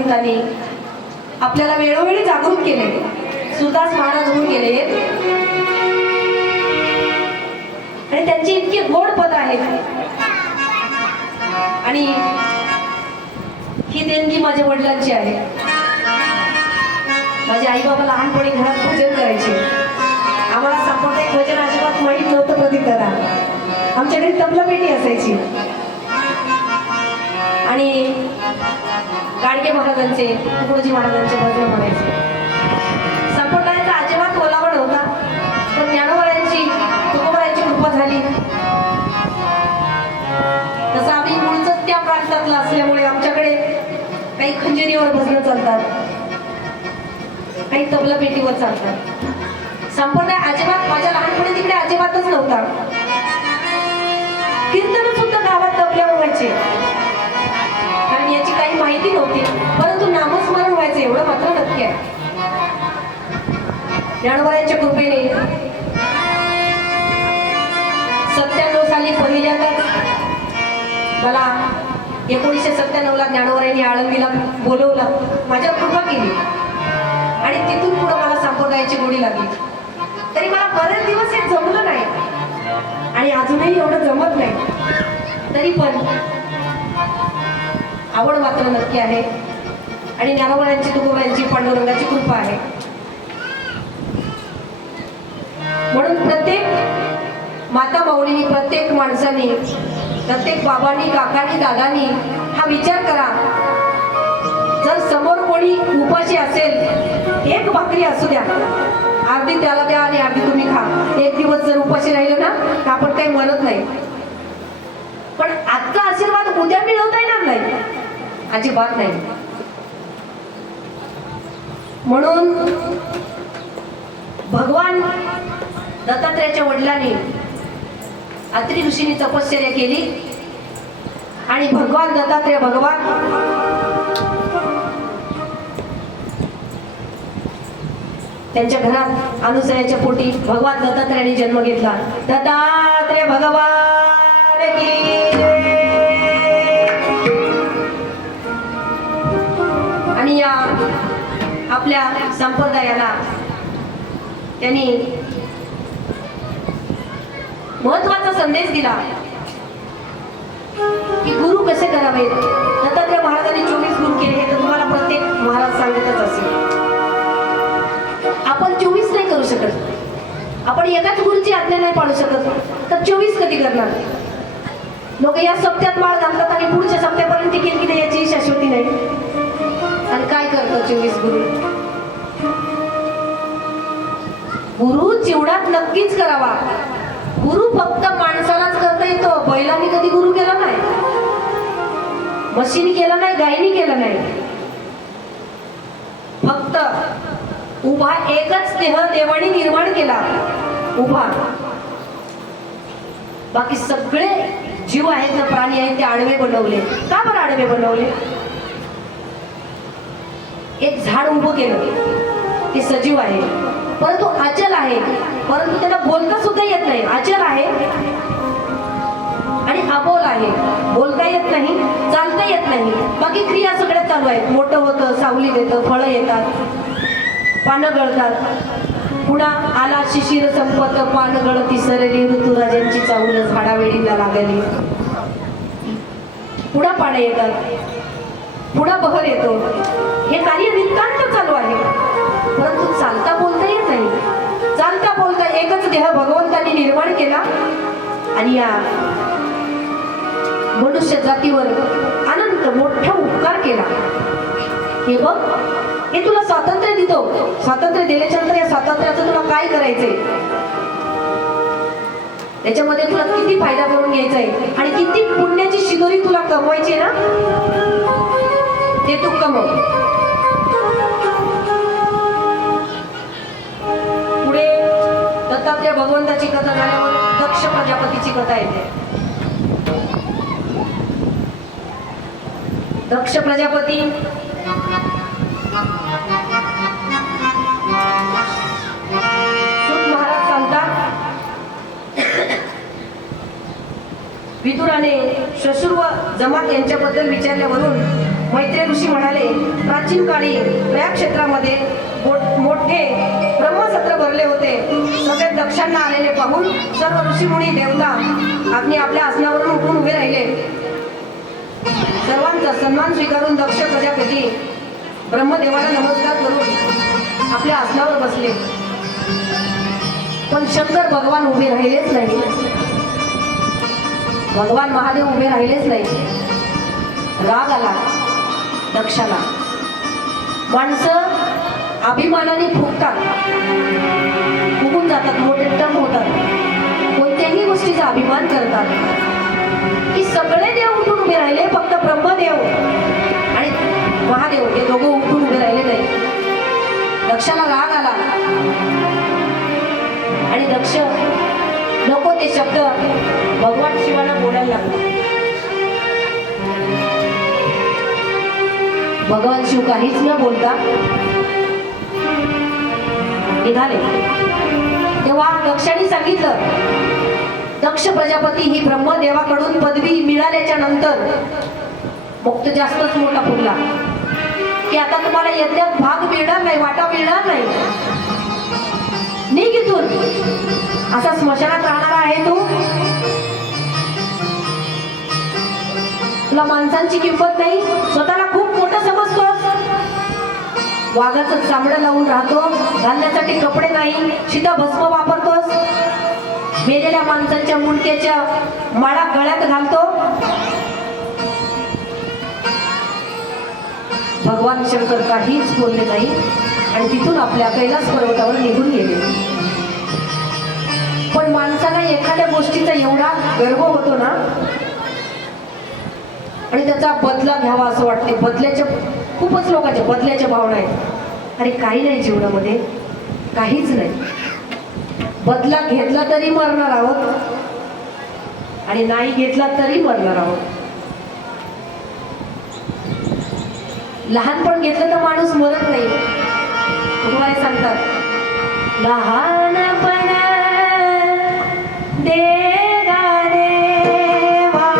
भगवंतानी आपल्याला वेळोवेळी जागरूक केले. सुरदास महाराज होऊन गेले आणि त्यांची इतकी गोड पद आहेत. आणि ही देणगी माझ्या वडिलांची आहे. माझे आई बाबा लहानपणी घरात भजन करायचे. आम्हाला साम्प्रदायिक भजन अजिबात माहीत नव्हतं कधी करा. आमच्याकडे तबला पेटी असायची आणि गाडगे महाराजांचे तुकडोजी महाराजांचे भजन म्हणायचे. संप्रदायाचा अजिबात ओलावा नव्हता. पण ज्ञानोबायांची तुकोबारायांची कृपा झाली. तसं आम्ही मूळच त्या प्रांतातलं असल्यामुळे आमच्याकडे काही खंजिरीवर भजनं चालतात, काही तबला पेटीवर चालतात. संप्रदाय अजिबात माझ्या लहानपणी तिकडे अजिबातच नव्हता. कीर्तन सुद्धा गावात तबल्यावर व्हायचे, कारण याची काही माहिती नव्हती. परंतु नामस्मरण व्हायचं एवढं मात्र नक्की आहे. ज्ञानोबायांच्या कृपेने 97 साली पहिल्यांदाच मला 1997ला ज्ञानोबांनी आळंदीला बोलवलं, माझ्या कृपा केली आणि तिथून पुढे मला संप्रदायाची गोडी लागली. तरी मला बरेच दिवस हे जमलं नाही आणि अजूनही एवढं जमत नाही. तरी पण आवड मात्र नक्की आहे आणि ज्ञानोबांची तुकोबांची पांडुरंगाची कृपा आहे. म्हणून प्रत्येक माता माऊलींनी, प्रत्येक माणसाने, प्रत्येक बाबांनी, काकांनी, दादांनी हा विचार करा. जर समोर कोणी उपाशी असेल, एक भाकरी असू द्या, अर्धी त्याला द्या आणि अर्धी तुम्ही खा. एक दिवस जर उपाशी राहिलं ना तर आपण काही म्हणत नाही. पण आजचा आशीर्वाद उद्या मिळवता येणार नाही, अजिबात नाही. म्हणून भगवान दत्तात्रेयाच्या वडिलांनी अत्रि ऋषींनी तपश्चर्या केली आणि भगवान दत्तात्रेय भगवान त्यांच्या घरात अनुसयाच्या पोटी भगवान दत्तात्रेयाने जन्म घेतला. दत्तात्रेय भगवान की जय. आणि या आपल्या संप्रदायाला त्यांनी महत्वाचा संदेश दिला की गुरु कसे करावेत. दत्तात्रेय महाराजांनी 24 गुरु केले हे तर तुम्हाला प्रत्येक महाराज सांगतच असेल. आपण 24 नाही करू शकत. आपण एकाच गुरुची आज्ञा नाही पाळू शकत, तर 24 कधी करणार. लोक या सप्त्यात माळ घालतात आणि पुढच्या सप्त्यापर्यंत केली की नाही याची शाश्वती नाही. आणि काय करतो 24 गुरु? गुरु चिवडात नक्कीच करावा. गुरु फक्त माणसालाच करता येतो. बैलांनी कधी गुरु केला नाही, म्हशीनी केला नाही, गायीनी केला नाही. फक्त उभा एकच देह देवाने निर्माण केला, उभा. बाकी सगळे जीव आहेत ना, प्राणी आहेत, ते आडवे बनवले. का बरं आडवे बनवले? एक झाड उभं केलं, ते सजीव आहे, परंतु अचल आहे. परंतु त्याला बोलता सुद्धा येत नाही. अचल आहे आणि अबोल आहे. बोलता येत नाही, चालता येत नाही. बाकी क्रिया सगळ्या चालू आहेत. मोठं होतं, सावली देतं, फळं येतात, पानं गळतात. पुन्हा आला शिशिर संपत, पान गळती सरली, ऋतुराजांची चावल झाडावेळीला लागली. पुन्हा पानं येतात, पुन्हा बहर येतो. हे कार्य नितांत चालू आहे. परंतु चालता बोलता येत नाही. चालता बोलता एकच देह भगवंतांनी निर्माण केला आणि या मनुष्य जातीवर अनंत मोठा उपकार केला. हे बघ, हे तुला स्वातंत्र्य देतो. स्वातंत्र्य दिल्याच्या नंतर या स्वातंत्र्याचं तुला काय करायचंय, त्याच्यामध्ये तुला किती फायदा करून घ्यायचा आहे आणि किती पुण्याची शिदोरी तुला कमवायची ना, ते तू कमव. पुढे दत्तात्रेय भगवंताची कथा झाल्यावर दक्ष प्रजापतीची कथा येते. दक्ष प्रजापती सूत महाराज सांगतात, विदुराने श्वशुर व जमात यांच्याबद्दल विचारल्यावरून मैत्री ऋषी म्हणाले, प्राचीन काळी प्रयाग क्षेत्रामध्ये मोठे ब्रह्मसत्र भरले होते. सगळे दक्षांना आलेले पाहून सर्व ऋषीमुनी देवता अग्नी आपल्या आसनावरून उठून उभे राहिले. सर्वांचा सन्मान स्वीकारून दक्ष प्रजापती ब्रह्मदेवाला नमस्कार करून आपल्या आसनावर बसले. पण शंकर भगवान उभे राहिलेच नाही. भगवान महादेव उभे राहिलेच नाही. राग आला दक्षाला. माणसं अभिमानाने फुगतात, फुगून जातात, मोठेटम होतात, कोणत्याही गोष्टीचा अभिमान करतात की सगळे देव उठून उभे राहिले, फक्त ब्रह्मदेव आणि महादेव हे दोघं उठून उभे राहिले नाही. दक्षाला राग आला आणि दक्ष नको ते शब्द भगवान शिवाला बोलायला लागला. भगवान शिव काहीच न बोलता निघाले. तेव्हा दक्षाने सांगितलं, दक्ष प्रजापती ही ब्रह्मदेवाकडून पदवी मिळाल्याच्या नंतर मग तो जास्तच मोठा फुगला की आता तुम्हाला यज्ञात भाग मिळणार नाही, वाटा मिळणार नाही, निघ इथून. असा स्मशानात राहणार आहे तू. तुला माणसांची किंमत नाही, स्वतःला खूप मोठं समजतोस. वाघाचं चामडं लावून राहतो, घालण्यासाठी कपडे नाही, शीता भस्म वापरतोस, मेलेल्या माणसांच्या मुंडक्याच्या माळा गळ्यात घालतो. भगवान शंकर काहीच बोलले नाही आणि तिथून आपल्या कैलास पर्वतावर निघून गेले. पण माणसाला एखाद्या गोष्टीचा एवढा गर्व होतो ना आणि त्याचा बदला घ्यावा असं वाटते. बदल्याच्या खूपच लोकांच्या बदल्याच्या भावना आहेत. अरे काही नाही जीवनामध्ये, काहीच नाही. बदला घेतला तरी मरणार आहोत आणि नाही घेतला तरी मरणार आहोत. लहानपण घेतलं तर माणूस मरत नाही. तुम्हाला सांगतात, लहानपण देगा देवा,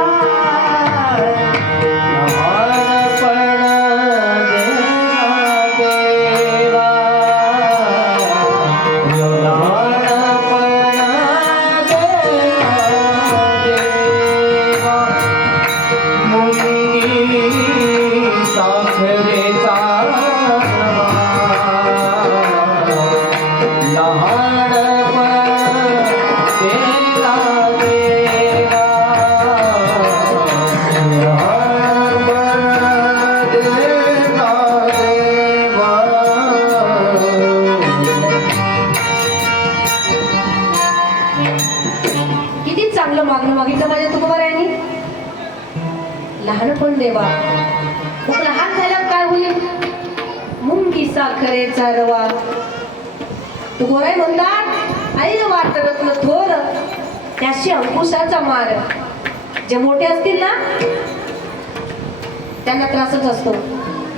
लहानपण देवा. मग लहान झाल्यावर काय होईल? मुंगी साखरेचा रवा. तू गोराई म्हणतात, आई वाटत रत्न थोर त्याशी अंकुशाचा मार. जे मोठे असतील ना त्यांना त्रासच असतो.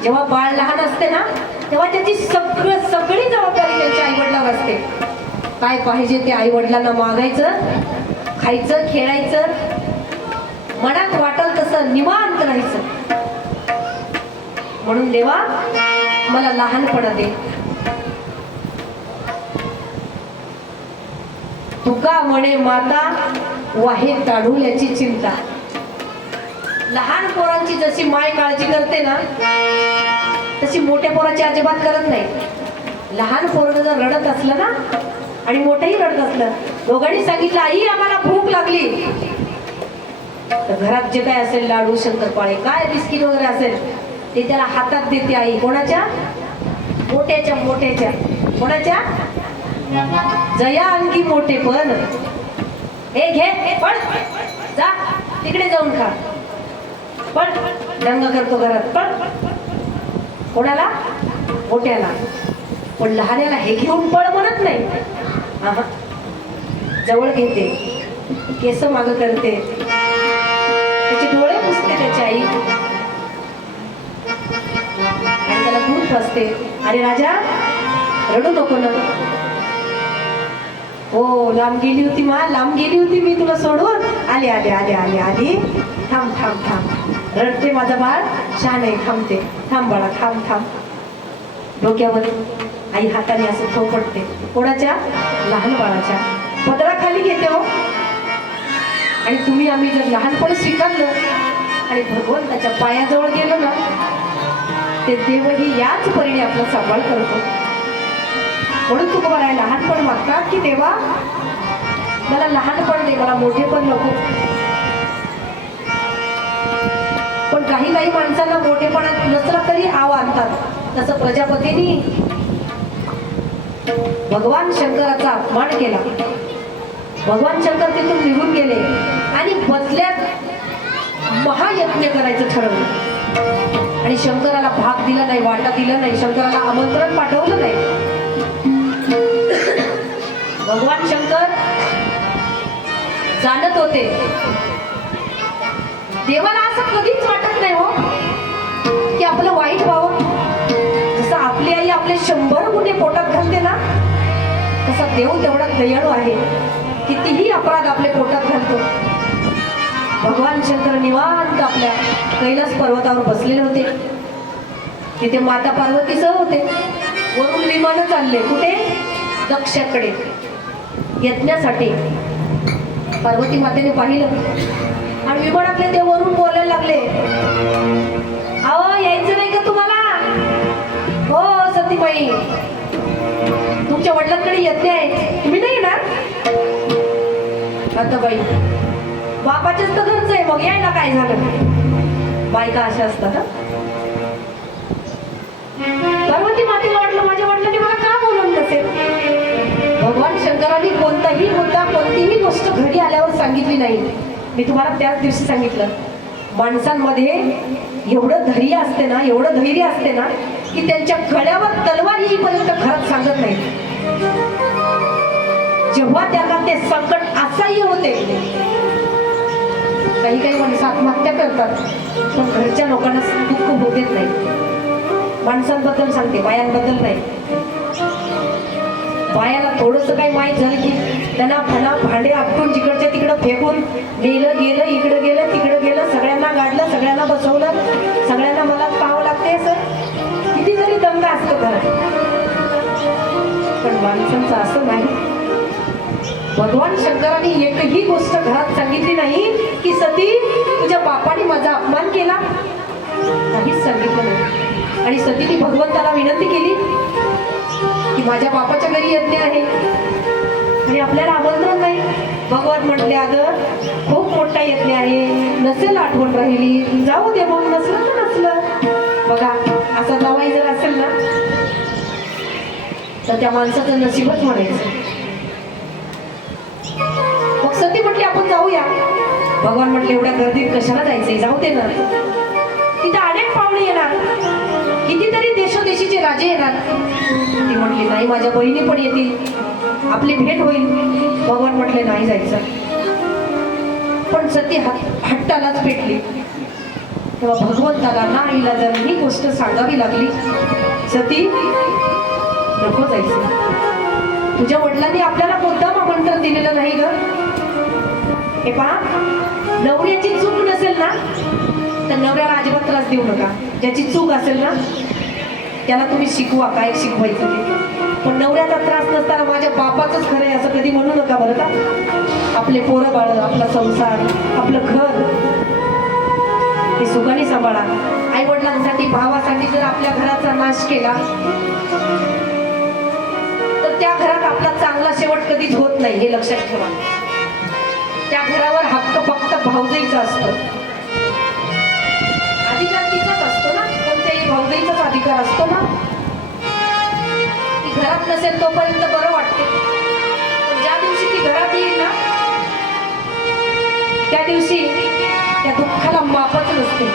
जेव्हा बाळ लहान असते ना तेव्हा त्याची सगळी जबाबदारी त्यांच्या आई वडिलांवर असते. काय पाहिजे ते आई वडिलांना मागायचं, खायचं, खेळायचं, मनात वाटल तसं निवांत राहायचं. म्हणून देवा मला लहानपणा दे. तुका म्हणे माता वाहे ताडुल्याची चिंता. लहान पोरांची जशी माय काळजी करते ना तशी मोठ्या पोराची अजिबात करत नाही. लहान पोरग जर रडत असलं ना आणि मोठंही रडत असलं, दोघांनी सांगितलं आई आम्हाला भूक लागली, तर घरात जे काय असेल लाडू, शंकरपाळे, काय बिस्किट वगैरे असेल ते त्याला हातात देते आई. कोणाच्या? मोठ्याच्या. मोठ्याच्या कोणाच्या? जया आणखी मोठे पण हे घे, पण जा तिकडे जाऊन खा. पण दंग करतो घरात. पण कोणाला? मोठ्याला. पण लहान्याला हे घेऊन पळ म्हणत नाही. जवळ घेते, केस माग करते, त्याचे डोळे पुसते त्याची आई आणि त्याला दूध पाजते. अरे राजा रडू नको ना. हो लांब गेली होती मा, लांब गेली होती मी तुला सोडून. आले आले आले आले आली. थांब थांब थांब. रडते माझं बाळ, छान आहे, थांबते. थांब बाळा, थांब थांब. डोक्यावर आई हाताने असं थोपटते. कोणाच्या? लहान बाळाच्या. पदराखाली घेते हो. आणि तुम्ही आम्ही जर लहानपणी स्वीकारलं आणि भगवंताच्या पायाजवळ गेलो ना, ते देवही याच परीने आपला सांभाळ करतो. म्हणून तुकोबा आहे लहानपण मागतात की देवा मला लहानपण दे, मला मोठे पण नको. पण काही काही माणसांना मोठेपणात नसला तरी आव आणतात. तसं प्रजापतींनी भगवान शंकराचा अपमान केला. भगवान शंकर तिथून निघून गेले आणि बदल्यात महायज्ञ करायचं ठरवलं. आणि शंकराला भाग दिला नाही, वाटा दिला नाही, शंकराला आमंत्रण पाठवलं नाही. भगवान शंकर जाणत होते. देवाला असं कधीच वाटत नाही हो की आपलं वाईट व्हावं. जसं आपली आई आपले 100 गुन्हे पोटात घालते ना, तसा देव तेवढा दयाळू आहे. कितीही अपराध आपले पोटात घालतो. भगवान शंकर निवांत आपल्या कैलास पर्वतावर बसलेले होते. तिथे माता पार्वतीसह होते. वरून विमानं चालले. कुठे? दक्षाकडे यज्ञासाठी. पार्वती मातेने पाहिलं आणि विमानातले ते वरून बोलायला लागले, अहो यायचं नाही का तुम्हाला? हो सतीबाई, तुमच्या वडिलांकडे यज्ञ आहे, तुम्ही नाही येणार? आता बाई बापाच्याच तर घरच आहे, मग यायला काय झालं? बायका अशा असतात. पार्वती मातेला वाटलं माझ्या वडिलांनी मला का बोलवलं नसेल. भगवान शंकरांनी कोणताही मुद्दा, कोणतीही गोष्ट घरी आल्यावर सांगितली नाही. मी तुम्हाला त्याच दिवशी सांगितलं, माणसांमध्ये एवढं धैर्य असते ना, एवढं धैर्य असते ना की त्यांच्या गळ्यावर तलवार येईपर्यंत घरात सांगत नाही. जेव्हा त्यांना ते संकट असह्य होते, काही काही माणसं आत्महत्या करतात, पण घरच्या लोकांना दुःख होऊ देत नाही. माणसांबद्दल सांगते, बायांबद्दल नाही. बायाला थोडंसं काही माहीत झालं की त्यांना फणा भांडे आपटून जिकडच्या तिकडं फेकून गेलं गेलं, इकडं गेलं तिकडं गेलं, सगळ्यांना गाडलं, सगळ्यांना बसवलं, सगळ्यांना मला पाहावं लागते. असं किती जरी दंगा असतो घरात. पण माणसांचं असं नाही. भगवान शंकरांनी एकही गोष्ट घरात सांगितली नाही की सती तुझ्या बापाने माझा अपमान केला, काहीच सांगितलं नाही. आणि सतीने भगवंताला विनंती केली की माझ्या बापाच्या घरी यज्ञ आहे आणि आपल्याला आमंत्रण नाही. भगवान म्हटले, अगं खूप मोठा यज्ञ आहे, नसेल आठवण राहिली, जाऊ दे मग, नसलं तर नसलं. बघा असा जावाई जर असेल ना तर त्या माणसाचं नशीबच म्हणायचं. मग सती म्हटली आपण जाऊया. भगवान म्हटले एवढ्या गर्दीत कशाला जायचंय, जाऊ दे ना. तिथे अनेक पाहुणे येणार, कितीतरी देशोदेशीचे राजे येणार. ती म्हटली नाही, माझ्या बहिणी पण येतील, आपली भेट होईल. भगवान म्हटले नाही जायचं. पण सती हट्टालाच पेटली. तेव्हा भगवंताला ना इलाजाने ही गोष्ट सांगावी लागली, सती नको जायचं. तुझ्या वडिलांनी आपल्याला मुद्दाम आमंत्रण दिलेलं नाही ग. हे पहा, नवऱ्याची चूक नसेल ना तर नवऱ्याला अजिबात त्रास देऊ नका. ज्याची चूक असेल ना त्याला तुम्ही शिकवा, काय शिकवायचं ते. पण नवऱ्याचा त्रास नसताना माझ्या बापाचंच खरं आहे असं कधी म्हणू नका बरं का. आपले पोरं बाळ, आपला संसार, आपलं घर हे सुखाने सांभाळा. आई वडिलांसाठी, भावासाठी जर आपल्या घराचा नाश केला तर त्या घरात आपला चांगला शेवट कधीच होत नाही, हे लक्षात ठेवा. त्या घरावर हक्क फक्त भावजाईचा असतो, अधिकार तिचाच असतो ना. कोणत्याही भावजाईचाच अधिकार असतो ना. ती घरात नसेल तोपर्यंत बरं वाटते, पण ज्या दिवशी ती घरात येईल ना त्या दिवशी त्या दुःखाला मापच नसते.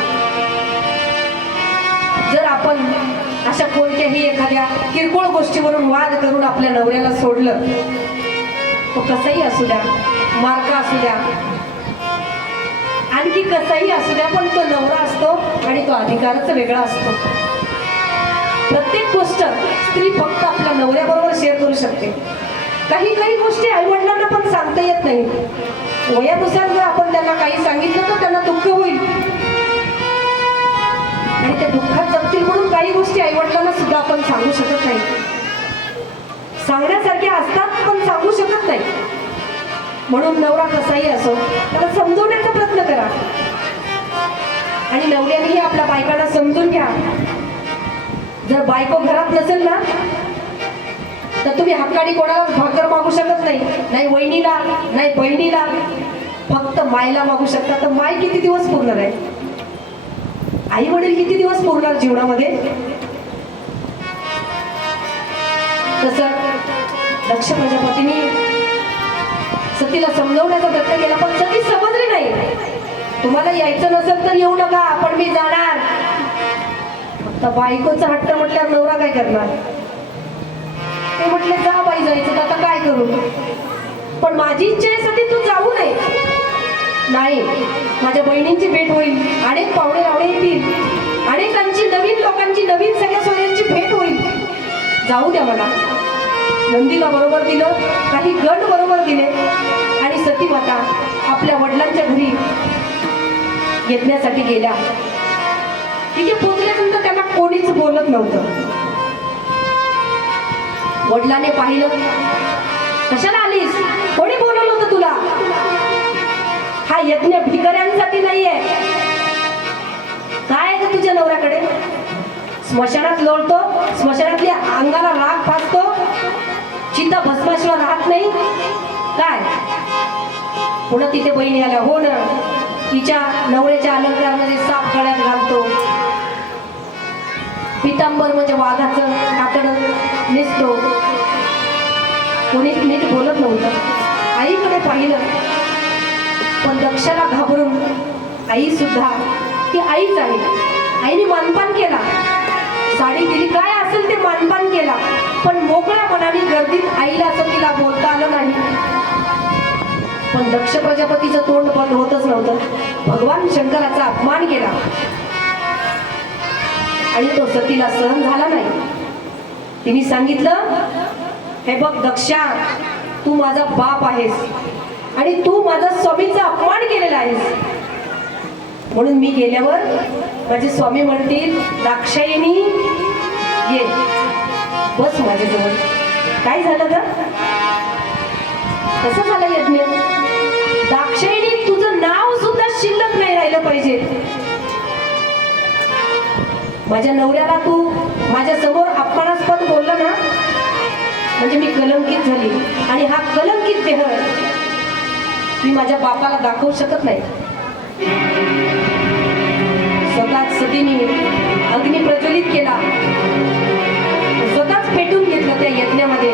जर आपण अशा कोणत्याही एखाद्या किरकोळ गोष्टीवरून वाद करून आपल्या नवऱ्याला सोडलं, तो कसाही असू द्या, मार्ग असू द्या, आणखी कसाही असू द्या, पण तो नवरा असतो आणि तो अधिकारच वेगळा असतो. प्रत्येक गोष्ट स्त्री फक्त आपल्या नवऱ्याबरोबर शेअर करू शकते. काही काही गोष्टी आई वडिलांना पण सांगता येत नाही. वयानुसार जर आपण त्यांना काही सांगितलं तर त्यांना दुःख होईल. आणि त्या दुःखात जगतील म्हणून काही गोष्टी आईवडिलांना सुद्धा आपण सांगू शकत नाही. सांगण्यासारख्या असतात पण सांगू शकत नाही. म्हणून नवरा कसाही असो त्याला समजवण्याचा प्रयत्न करा. आणि नवऱ्यानेही आपल्या बायकांना समजून घ्या. जर बायको घरात नसेल ना तर तुम्ही हक्काने कोणाला भाकर मागू शकत नाही. नाही वहिनीला नाही बहिणीला, फक्त मायला मागू शकता. तर माय किती दिवस पुरणार आहे? आई वडील किती दिवस पुरणार जीवनामध्ये? तसं दक्ष प्रजापतीने सतीला समजवण्याचा प्रयत्न केला पण सती समजली नाही. तुम्हाला यायचं नसेल तर येऊ नका, पण मी जाणार. तर बायकोचा हट्ट म्हटल्यावर नवरा काय करणार? ते म्हटले जा बाई, जायचं तर आता काय करू? पण माझी इच्छा आहे सती तू जाऊ नये. नाही, माझ्या बहिणींची भेट होईल, अनेक पाहुणे रावळे येतील, अनेकांची नवीन लोकांची नवीन सगळ्या सोयऱ्यांची भेट होईल, जाऊ द्या मला. नंदीला बरोबर दिलं, काही गट बरोबर दिले आणि सती माता आपल्या वडिलांच्या घरी येण्यासाठी गेल्या. तिथे पोचल्यानंतर त्यांना कोणीच बोलत नव्हतं. वडिलांनी पाहिलं, कशाला आलीस? कोणी बोलवलं होतं तुला? हा यज्ञ भिकाऱ्यांसाठी नाहीये. काय आहे तुझ्या नवऱ्याकडे? स्मशानात लोळतो, स्मशानातल्या अंगाला राग फासतो, चित्ता भस्माशिवाय राहत नाही काय? पुन्हा तिथे बहिणी आल्या. हो ना, तिच्या नवऱ्याच्या अलंकारामध्ये साप गळ्यात घालतो, पितांबर म्हणजे वाघाचं कातड नेसतो. कोणीच नीट बोलत नव्हतं. आईकडे पाहिलं पण दक्षाला घाबरून आई सुद्धा ती आईच आहे. आईने मानपान केला, साडी दिली, काय असेल ते मानपान केला, पण मोकळ्या मनाने गर्दीत आईला असं तिला बोलता आलं नाही. पण दक्ष प्रजापतीचं तोंड बंद होतच नव्हतं. भगवान शंकराचा अपमान केला आणि तो सतीला सहन झाला नाही. तिने सांगितलं, हे बघ दक्षा, तू माझा बाप आहेस आणि तू माझा स्वामीचा अपमान केलेला आहेस. म्हणून मी गेल्यावर माझे स्वामी म्हणतील, दाक्षायणी ये, बस माझ्याजवळ. काय झालं ग? कसं झालं यज्ञ? दाक्षायणी तुझं नाव सुद्धा शिल्लक नाही राहिलं पाहिजे. माझ्या नवऱ्याला तू माझ्या समोर अपमानास्पद बोललं ना, म्हणजे मी कलंकित झाली आणि हा कलंकित देह मी माझ्या बापाला दाखवू शकत नाही. स्वतःच सतीने अग्नी प्रज्वलित केला, स्वतःच पेटून घेतलं त्या यज्ञामध्ये.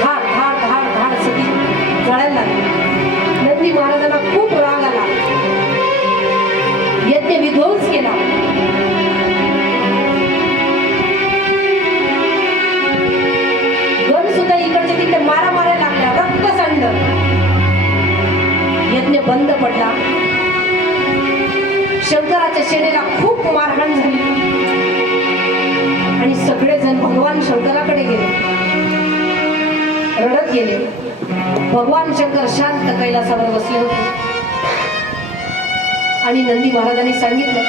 धाड धाड धाड धाड सती जळायला लागली. नंदी महाराजांना खूप राग आला, यज्ञ विध्वंस केला. गण सुद्धा इकडचे तिकडे मारा मारायला लागल्या, रक्त सांडलं. यज्ञ बंद पडला. शंकराच्या सेनेला खूप मारहाण झाली आणि सगळेजण भगवान शंकराकडे गेले, रडत गेले. भगवान शंकर शांत कैलासावर बसले होते आणि नंदी महाराजांनी सांगितलं,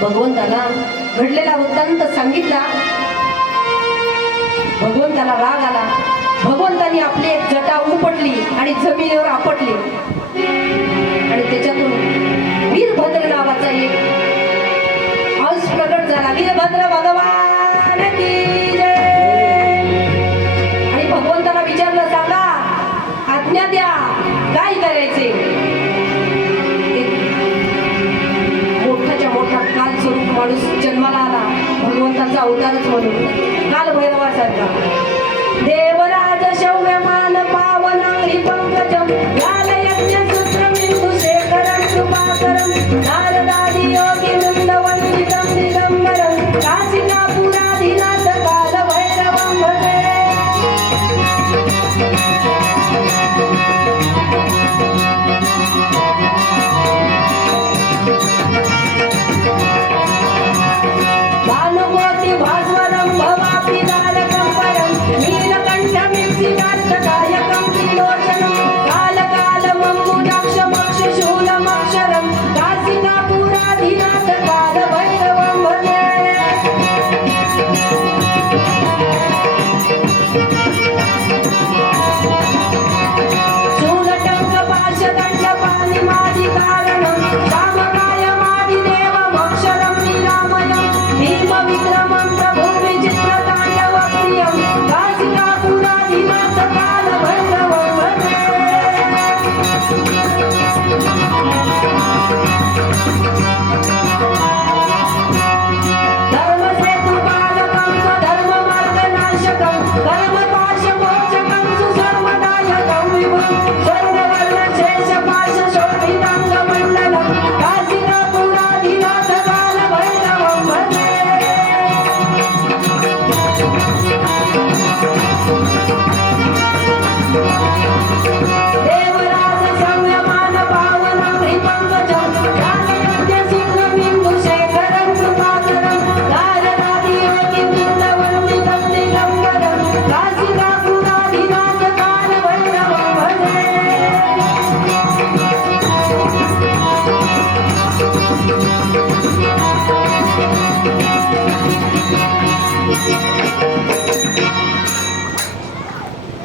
भगवंताला घडलेला वृत्तांत सांगितला. भगवंताला राग आला. भगवंतानी आपली एक जटा उपटली आणि जमिनीवर आपटली आणि त्याच्यातून वीरभद्र नावाचा एक अंश प्रकट झाला. वीरभद्र भगवान की जय. आणि भगवंताला विचारलं, सांगा, आज्ञा द्या, काय करायचे? मोठाच्या मोठा काल स्वरूप माणूस जन्माला आला, भगवंताचा अवतारच म्हणून, काल भैरवासारखा. देवराज शौर्यमान पावन पंकजम व्याल यज्ञ सूत्रम बिंदु शेखरम कृपाकरम नारदादि योगी नंद वंदितम दिगंबरम काशिकापुराधीनाथ काल भैरवं भजे. भानुमूर्ति भास्वरं भवापि तारकं परं नीलकण्ठं विक्षिताष्टकायकं त्रिलोचनं कालकालमम्बुजाक्षमक्षशूलमक्षरं काशिकापुराधीनाथ कालभैरवं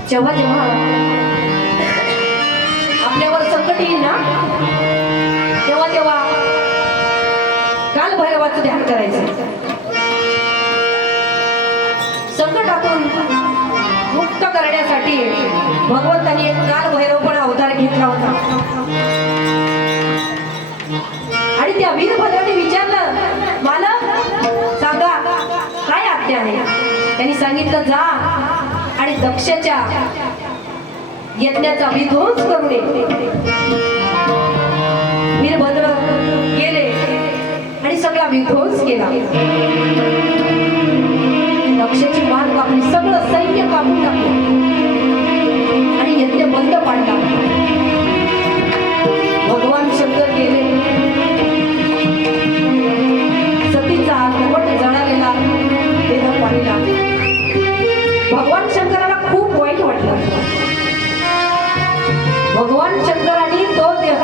जेव्हा जेव्हा आपल्यावर संकट येईल ना तेव्हा तेव्हा काल भैरवाचं ध्यान करायचं. संकटातून मुक्त करण्यासाठी भगवंतांनी एक काल भैरव पण अवतार घेतला होता. आणि त्या वीरभद्राने विचारलं, मालक सांगा काय आज्ञा आहे. त्यांनी सांगितलं, जा आणि दक्षच्या यज्ञाचा विध्वंस करून ये. वीरभद्र गेले आणि सगळा विध्वंस केला. दक्षची मान कापली, सगळं सैन्य कापून टाकलं आणि यज्ञ बंद पाडला. भगवान शंकर गेले. सतीचा अर्धवट जळालेला देह पाहिला. भगवान शंकराला खूप वाईट वाटलं. भगवान शंकरांनी तो देह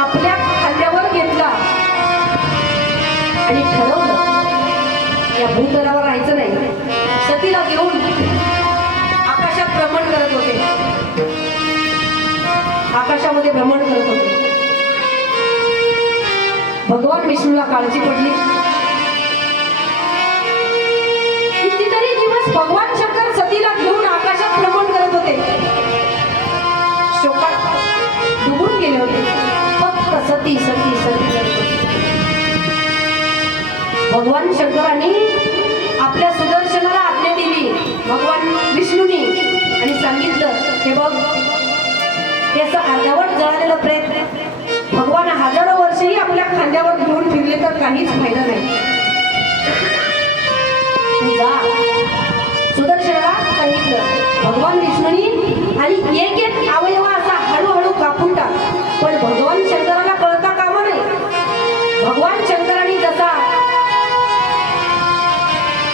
आपल्या खांद्यावर घेतला आणि ठरवलं या भूतलावर राहायचं नाही. सतीला घेऊन आकाशात भ्रमण करत होते. आकाशामध्ये भ्रमण करत होते. भगवान विष्णूला काळजी पडली. कितीतरी दिवस भगवान शंकर सतीला घेऊन आकाशात भ्रमण करत होते. शोकात डुबून गेले होते. फक्त सती सती सती करत होते. भगवान शंकरांनी आपल्या सुदर्शनाला आज्ञा दिली, भगवान विष्णूंनी, आणि सांगितलं, हे बघ, हे असं अर्धवट जळालेलं प्रेत भगवान हजारो वर्षही आपल्या खांद्यावर घेऊन फिरले तर काहीच फायदा नाही. तू जा. सुदर्शनाला सांगितलं भगवान विष्णूंनी, आणि एक एक अवयव असा हळूहळू कापून टाक. पण भगवान शंकराला कळता कामा नाही. भगवान शंकरांनी जसा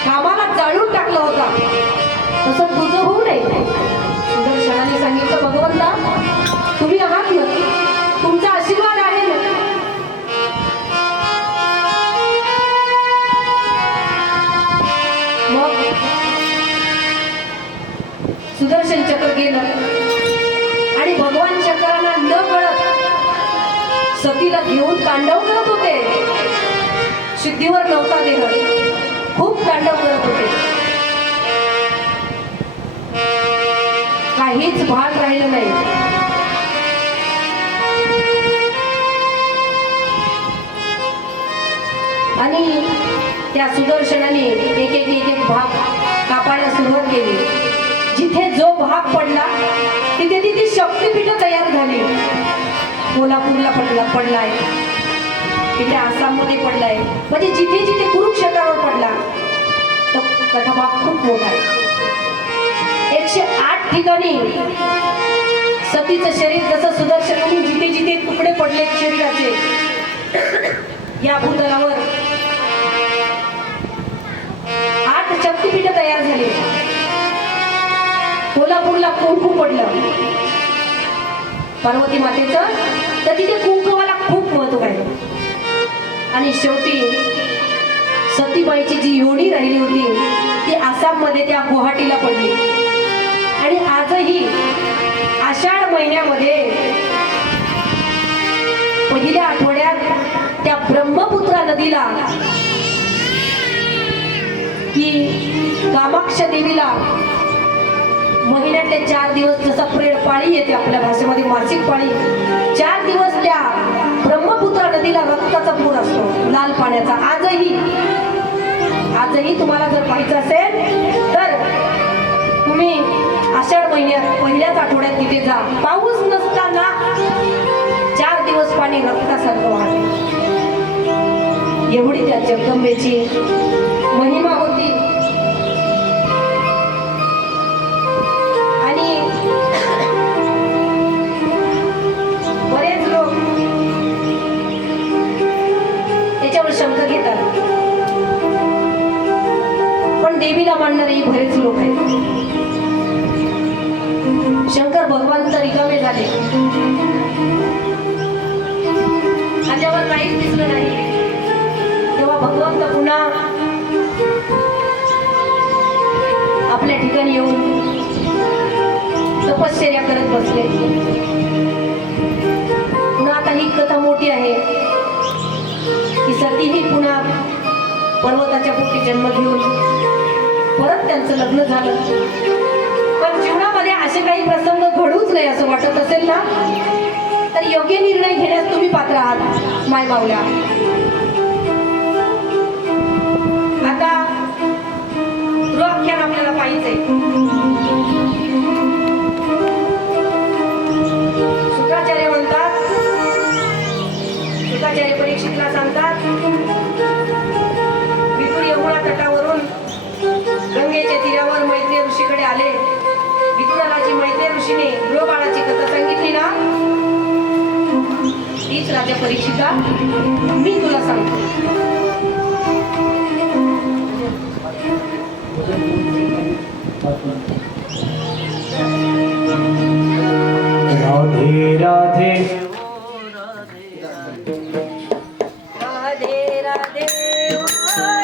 कामाला जाळून टाकलं होता तसं तुझं होऊ नये. सुदर्शनाने सांगितलं, भगवंता तुम्ही आहात ना, तुमचा आशीर्वाद आहे ना. मग सुदर्शन चक्र गेलं आणि भगवान शंकरांना न कळत सतीला घेऊन तांडव करत होते. सिद्धीवर नव्हता देह, खूप तांडव करत होते. काहीच भाग राहिलं नाही. आणि त्या सुदर्शनाने एक एक एक एक भाग कापायला सुरुवात केली. जिथे जो भाग पडला तिथे तिथे शक्तिपीठ तयार झाली. कोल्हापूरला पडलाय, तिथे आसाममध्ये पडलाय, म्हणजे जिथे जिथे कुरुक्षेत्रावर पडला तो कथा भाग खूप मोठा आहे. 108 ठिकाणी सतीचं शरीर, जसं सुदर्शनाने जिथे जिथे तुकडे पडले शरीराचे या भूतलावर 8 शक्तिपीठ तयार झाले. कोल्हापूरला कुंकू पडलं पार्वती मातेचं, तर तिथे कुंकवाला खूप महत्व आहे. आणि शेवटी सतीबाईची जी योनी राहिली होती ती आसाममध्ये त्या गुवाहाटीला पडली. आणि आजही आषाढ महिन्यामध्ये पहिल्या आठवड्यात त्या ब्रह्मपुत्रा नदीला की कामाक्ष देवीला महिन्यातले 4 दिवस, जसा प्रेड पाळी येते आपल्या भाषेमध्ये मासिक पाळी, 4 दिवस त्या ब्रह्मपुत्रा नदीला रक्ताचा पूर असतो, लाल पाण्याचा. आजही तुम्हाला जर पाहायचं असेल तर तुम्ही आषाढ महिन्यात पहिल्याच आठवड्यात तिथे जा. पाऊस नसताना 4 दिवस पाणी रक्तासारखं वाहते. एवढी त्या जगदंबेची महिमा होती. आणि बरेच लोक त्याच्यावर शंका घेतात, पण देवीला मानणारे बरेच लोक आहेत. शंकर भगवान तर रिकामे झाले, माझ्यावर काहीच दिसलं नाही. तेव्हा भगवंत पुन्हा आपल्या ठिकाणी येऊन बसले. पुन्हा आता ही कथा मोठी आहे की सतीही पुन्हा पर्वताच्या पोटी जन्म घेऊन परत त्यांचं लग्न झालं. पण जीवनामध्ये असे काही प्रसंग घडूच नाही असं वाटत असेल ना, तर योग्य निर्णय घेण्यास तुम्ही पात्र आहात माय माऊल्या. आता गृहाख्यान आपल्याला पाहिजे. शुक्राचार्य म्हणतात, शुक्राचार्य परीक्षितला सांगतात, विदुर यमुना तटावरून गंगेच्या तीरावर मैत्रेय ऋषीकडे आले. विदुराला जी मैत्रेय ऋषीने गृहबाळाची कथा सांगितली ना, हीच राजा परीक्षिता मी तुला सांगतो. राधे राधे राधे राधे ओ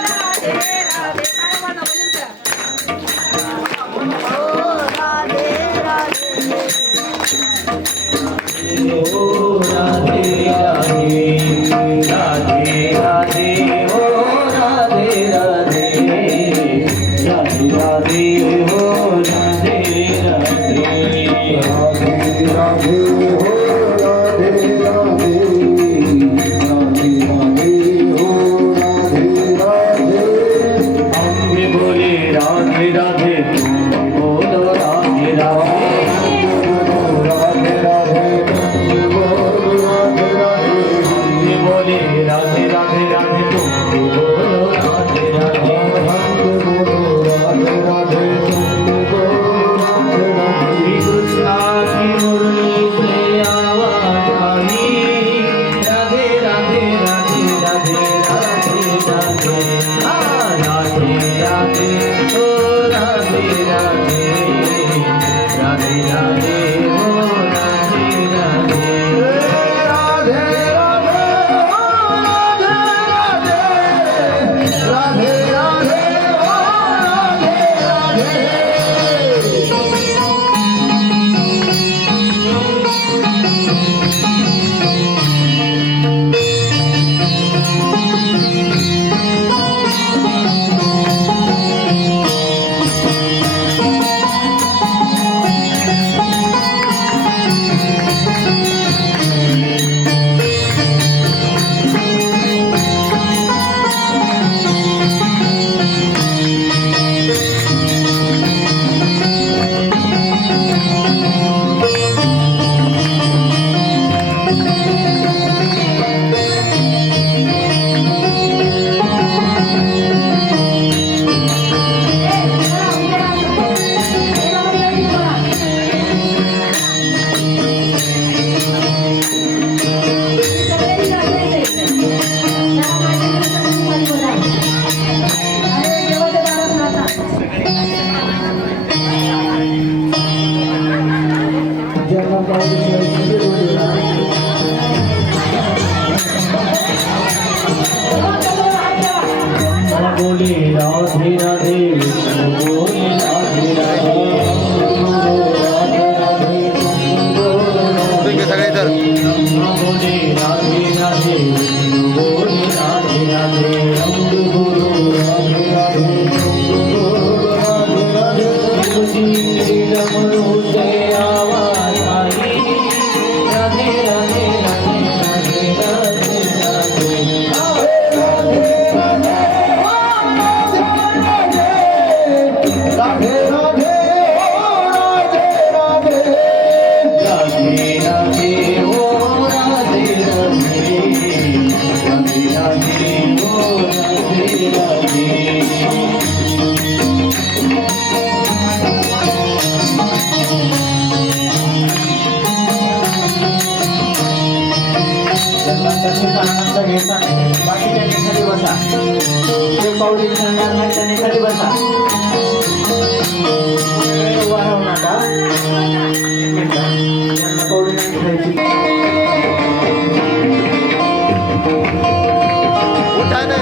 राधे राधे. काय वाजवा भजन करा. ओ राधे राधे. ओ राधे राधे राधे राधे ओ राधे राधे राधे राधे ओ राधे राधे राधे राधे ओ राधे राधे राधे राधे ओ राधे राधे. हम भी बोले राधे राधे, तुम भी बोलो राधे राधे. राधे राधे तुम बोलो राधे राधे. हम भी बोले राधे राधे राधे, तुम भी बोलो राधे राधे. हम भी बोलो राधे राधे, तुम भी बोलो राधे राधे. श्री कृष्णा की मुरली से आवाज आई, राधे राधे राधे राधे राधे राधे. हाँ, राधे राधे ओ राधे राधे राधे राधे ओ राधे राधे. राधे राधे ओ राधे राधे राधे राधे ओ राधे राधे. बोले राधे राधे, बोले राधे राधे, सगळे तर बोले राधे राधे, बोले राधे राधे, बोलो राधे राधे, बोलो राधे राधे. तुझी रमणू से आवाज आई, राधे राधे राधे राधे राधे राधे. राधे राधे राधे राधे ओ राधे राधे राधे राधे ओ राधे राधे. आनंद घेता बाकी त्यांनी खाली बसा. ते पाऊली सांगणार नाही त्यांनी खाली बसा. उभा राहू नका. त्यांना पाऊली नाही घ्यायची. उठा ना.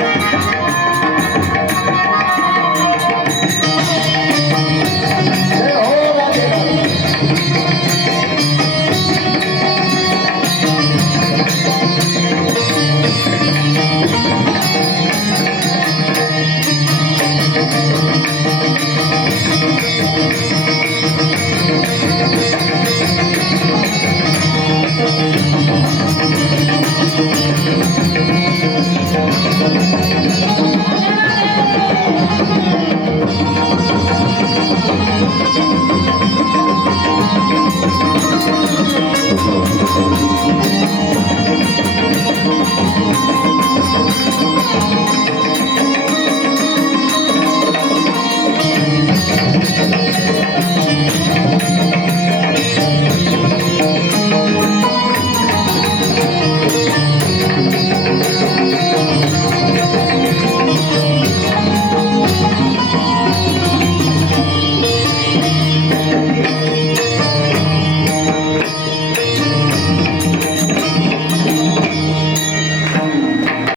बसा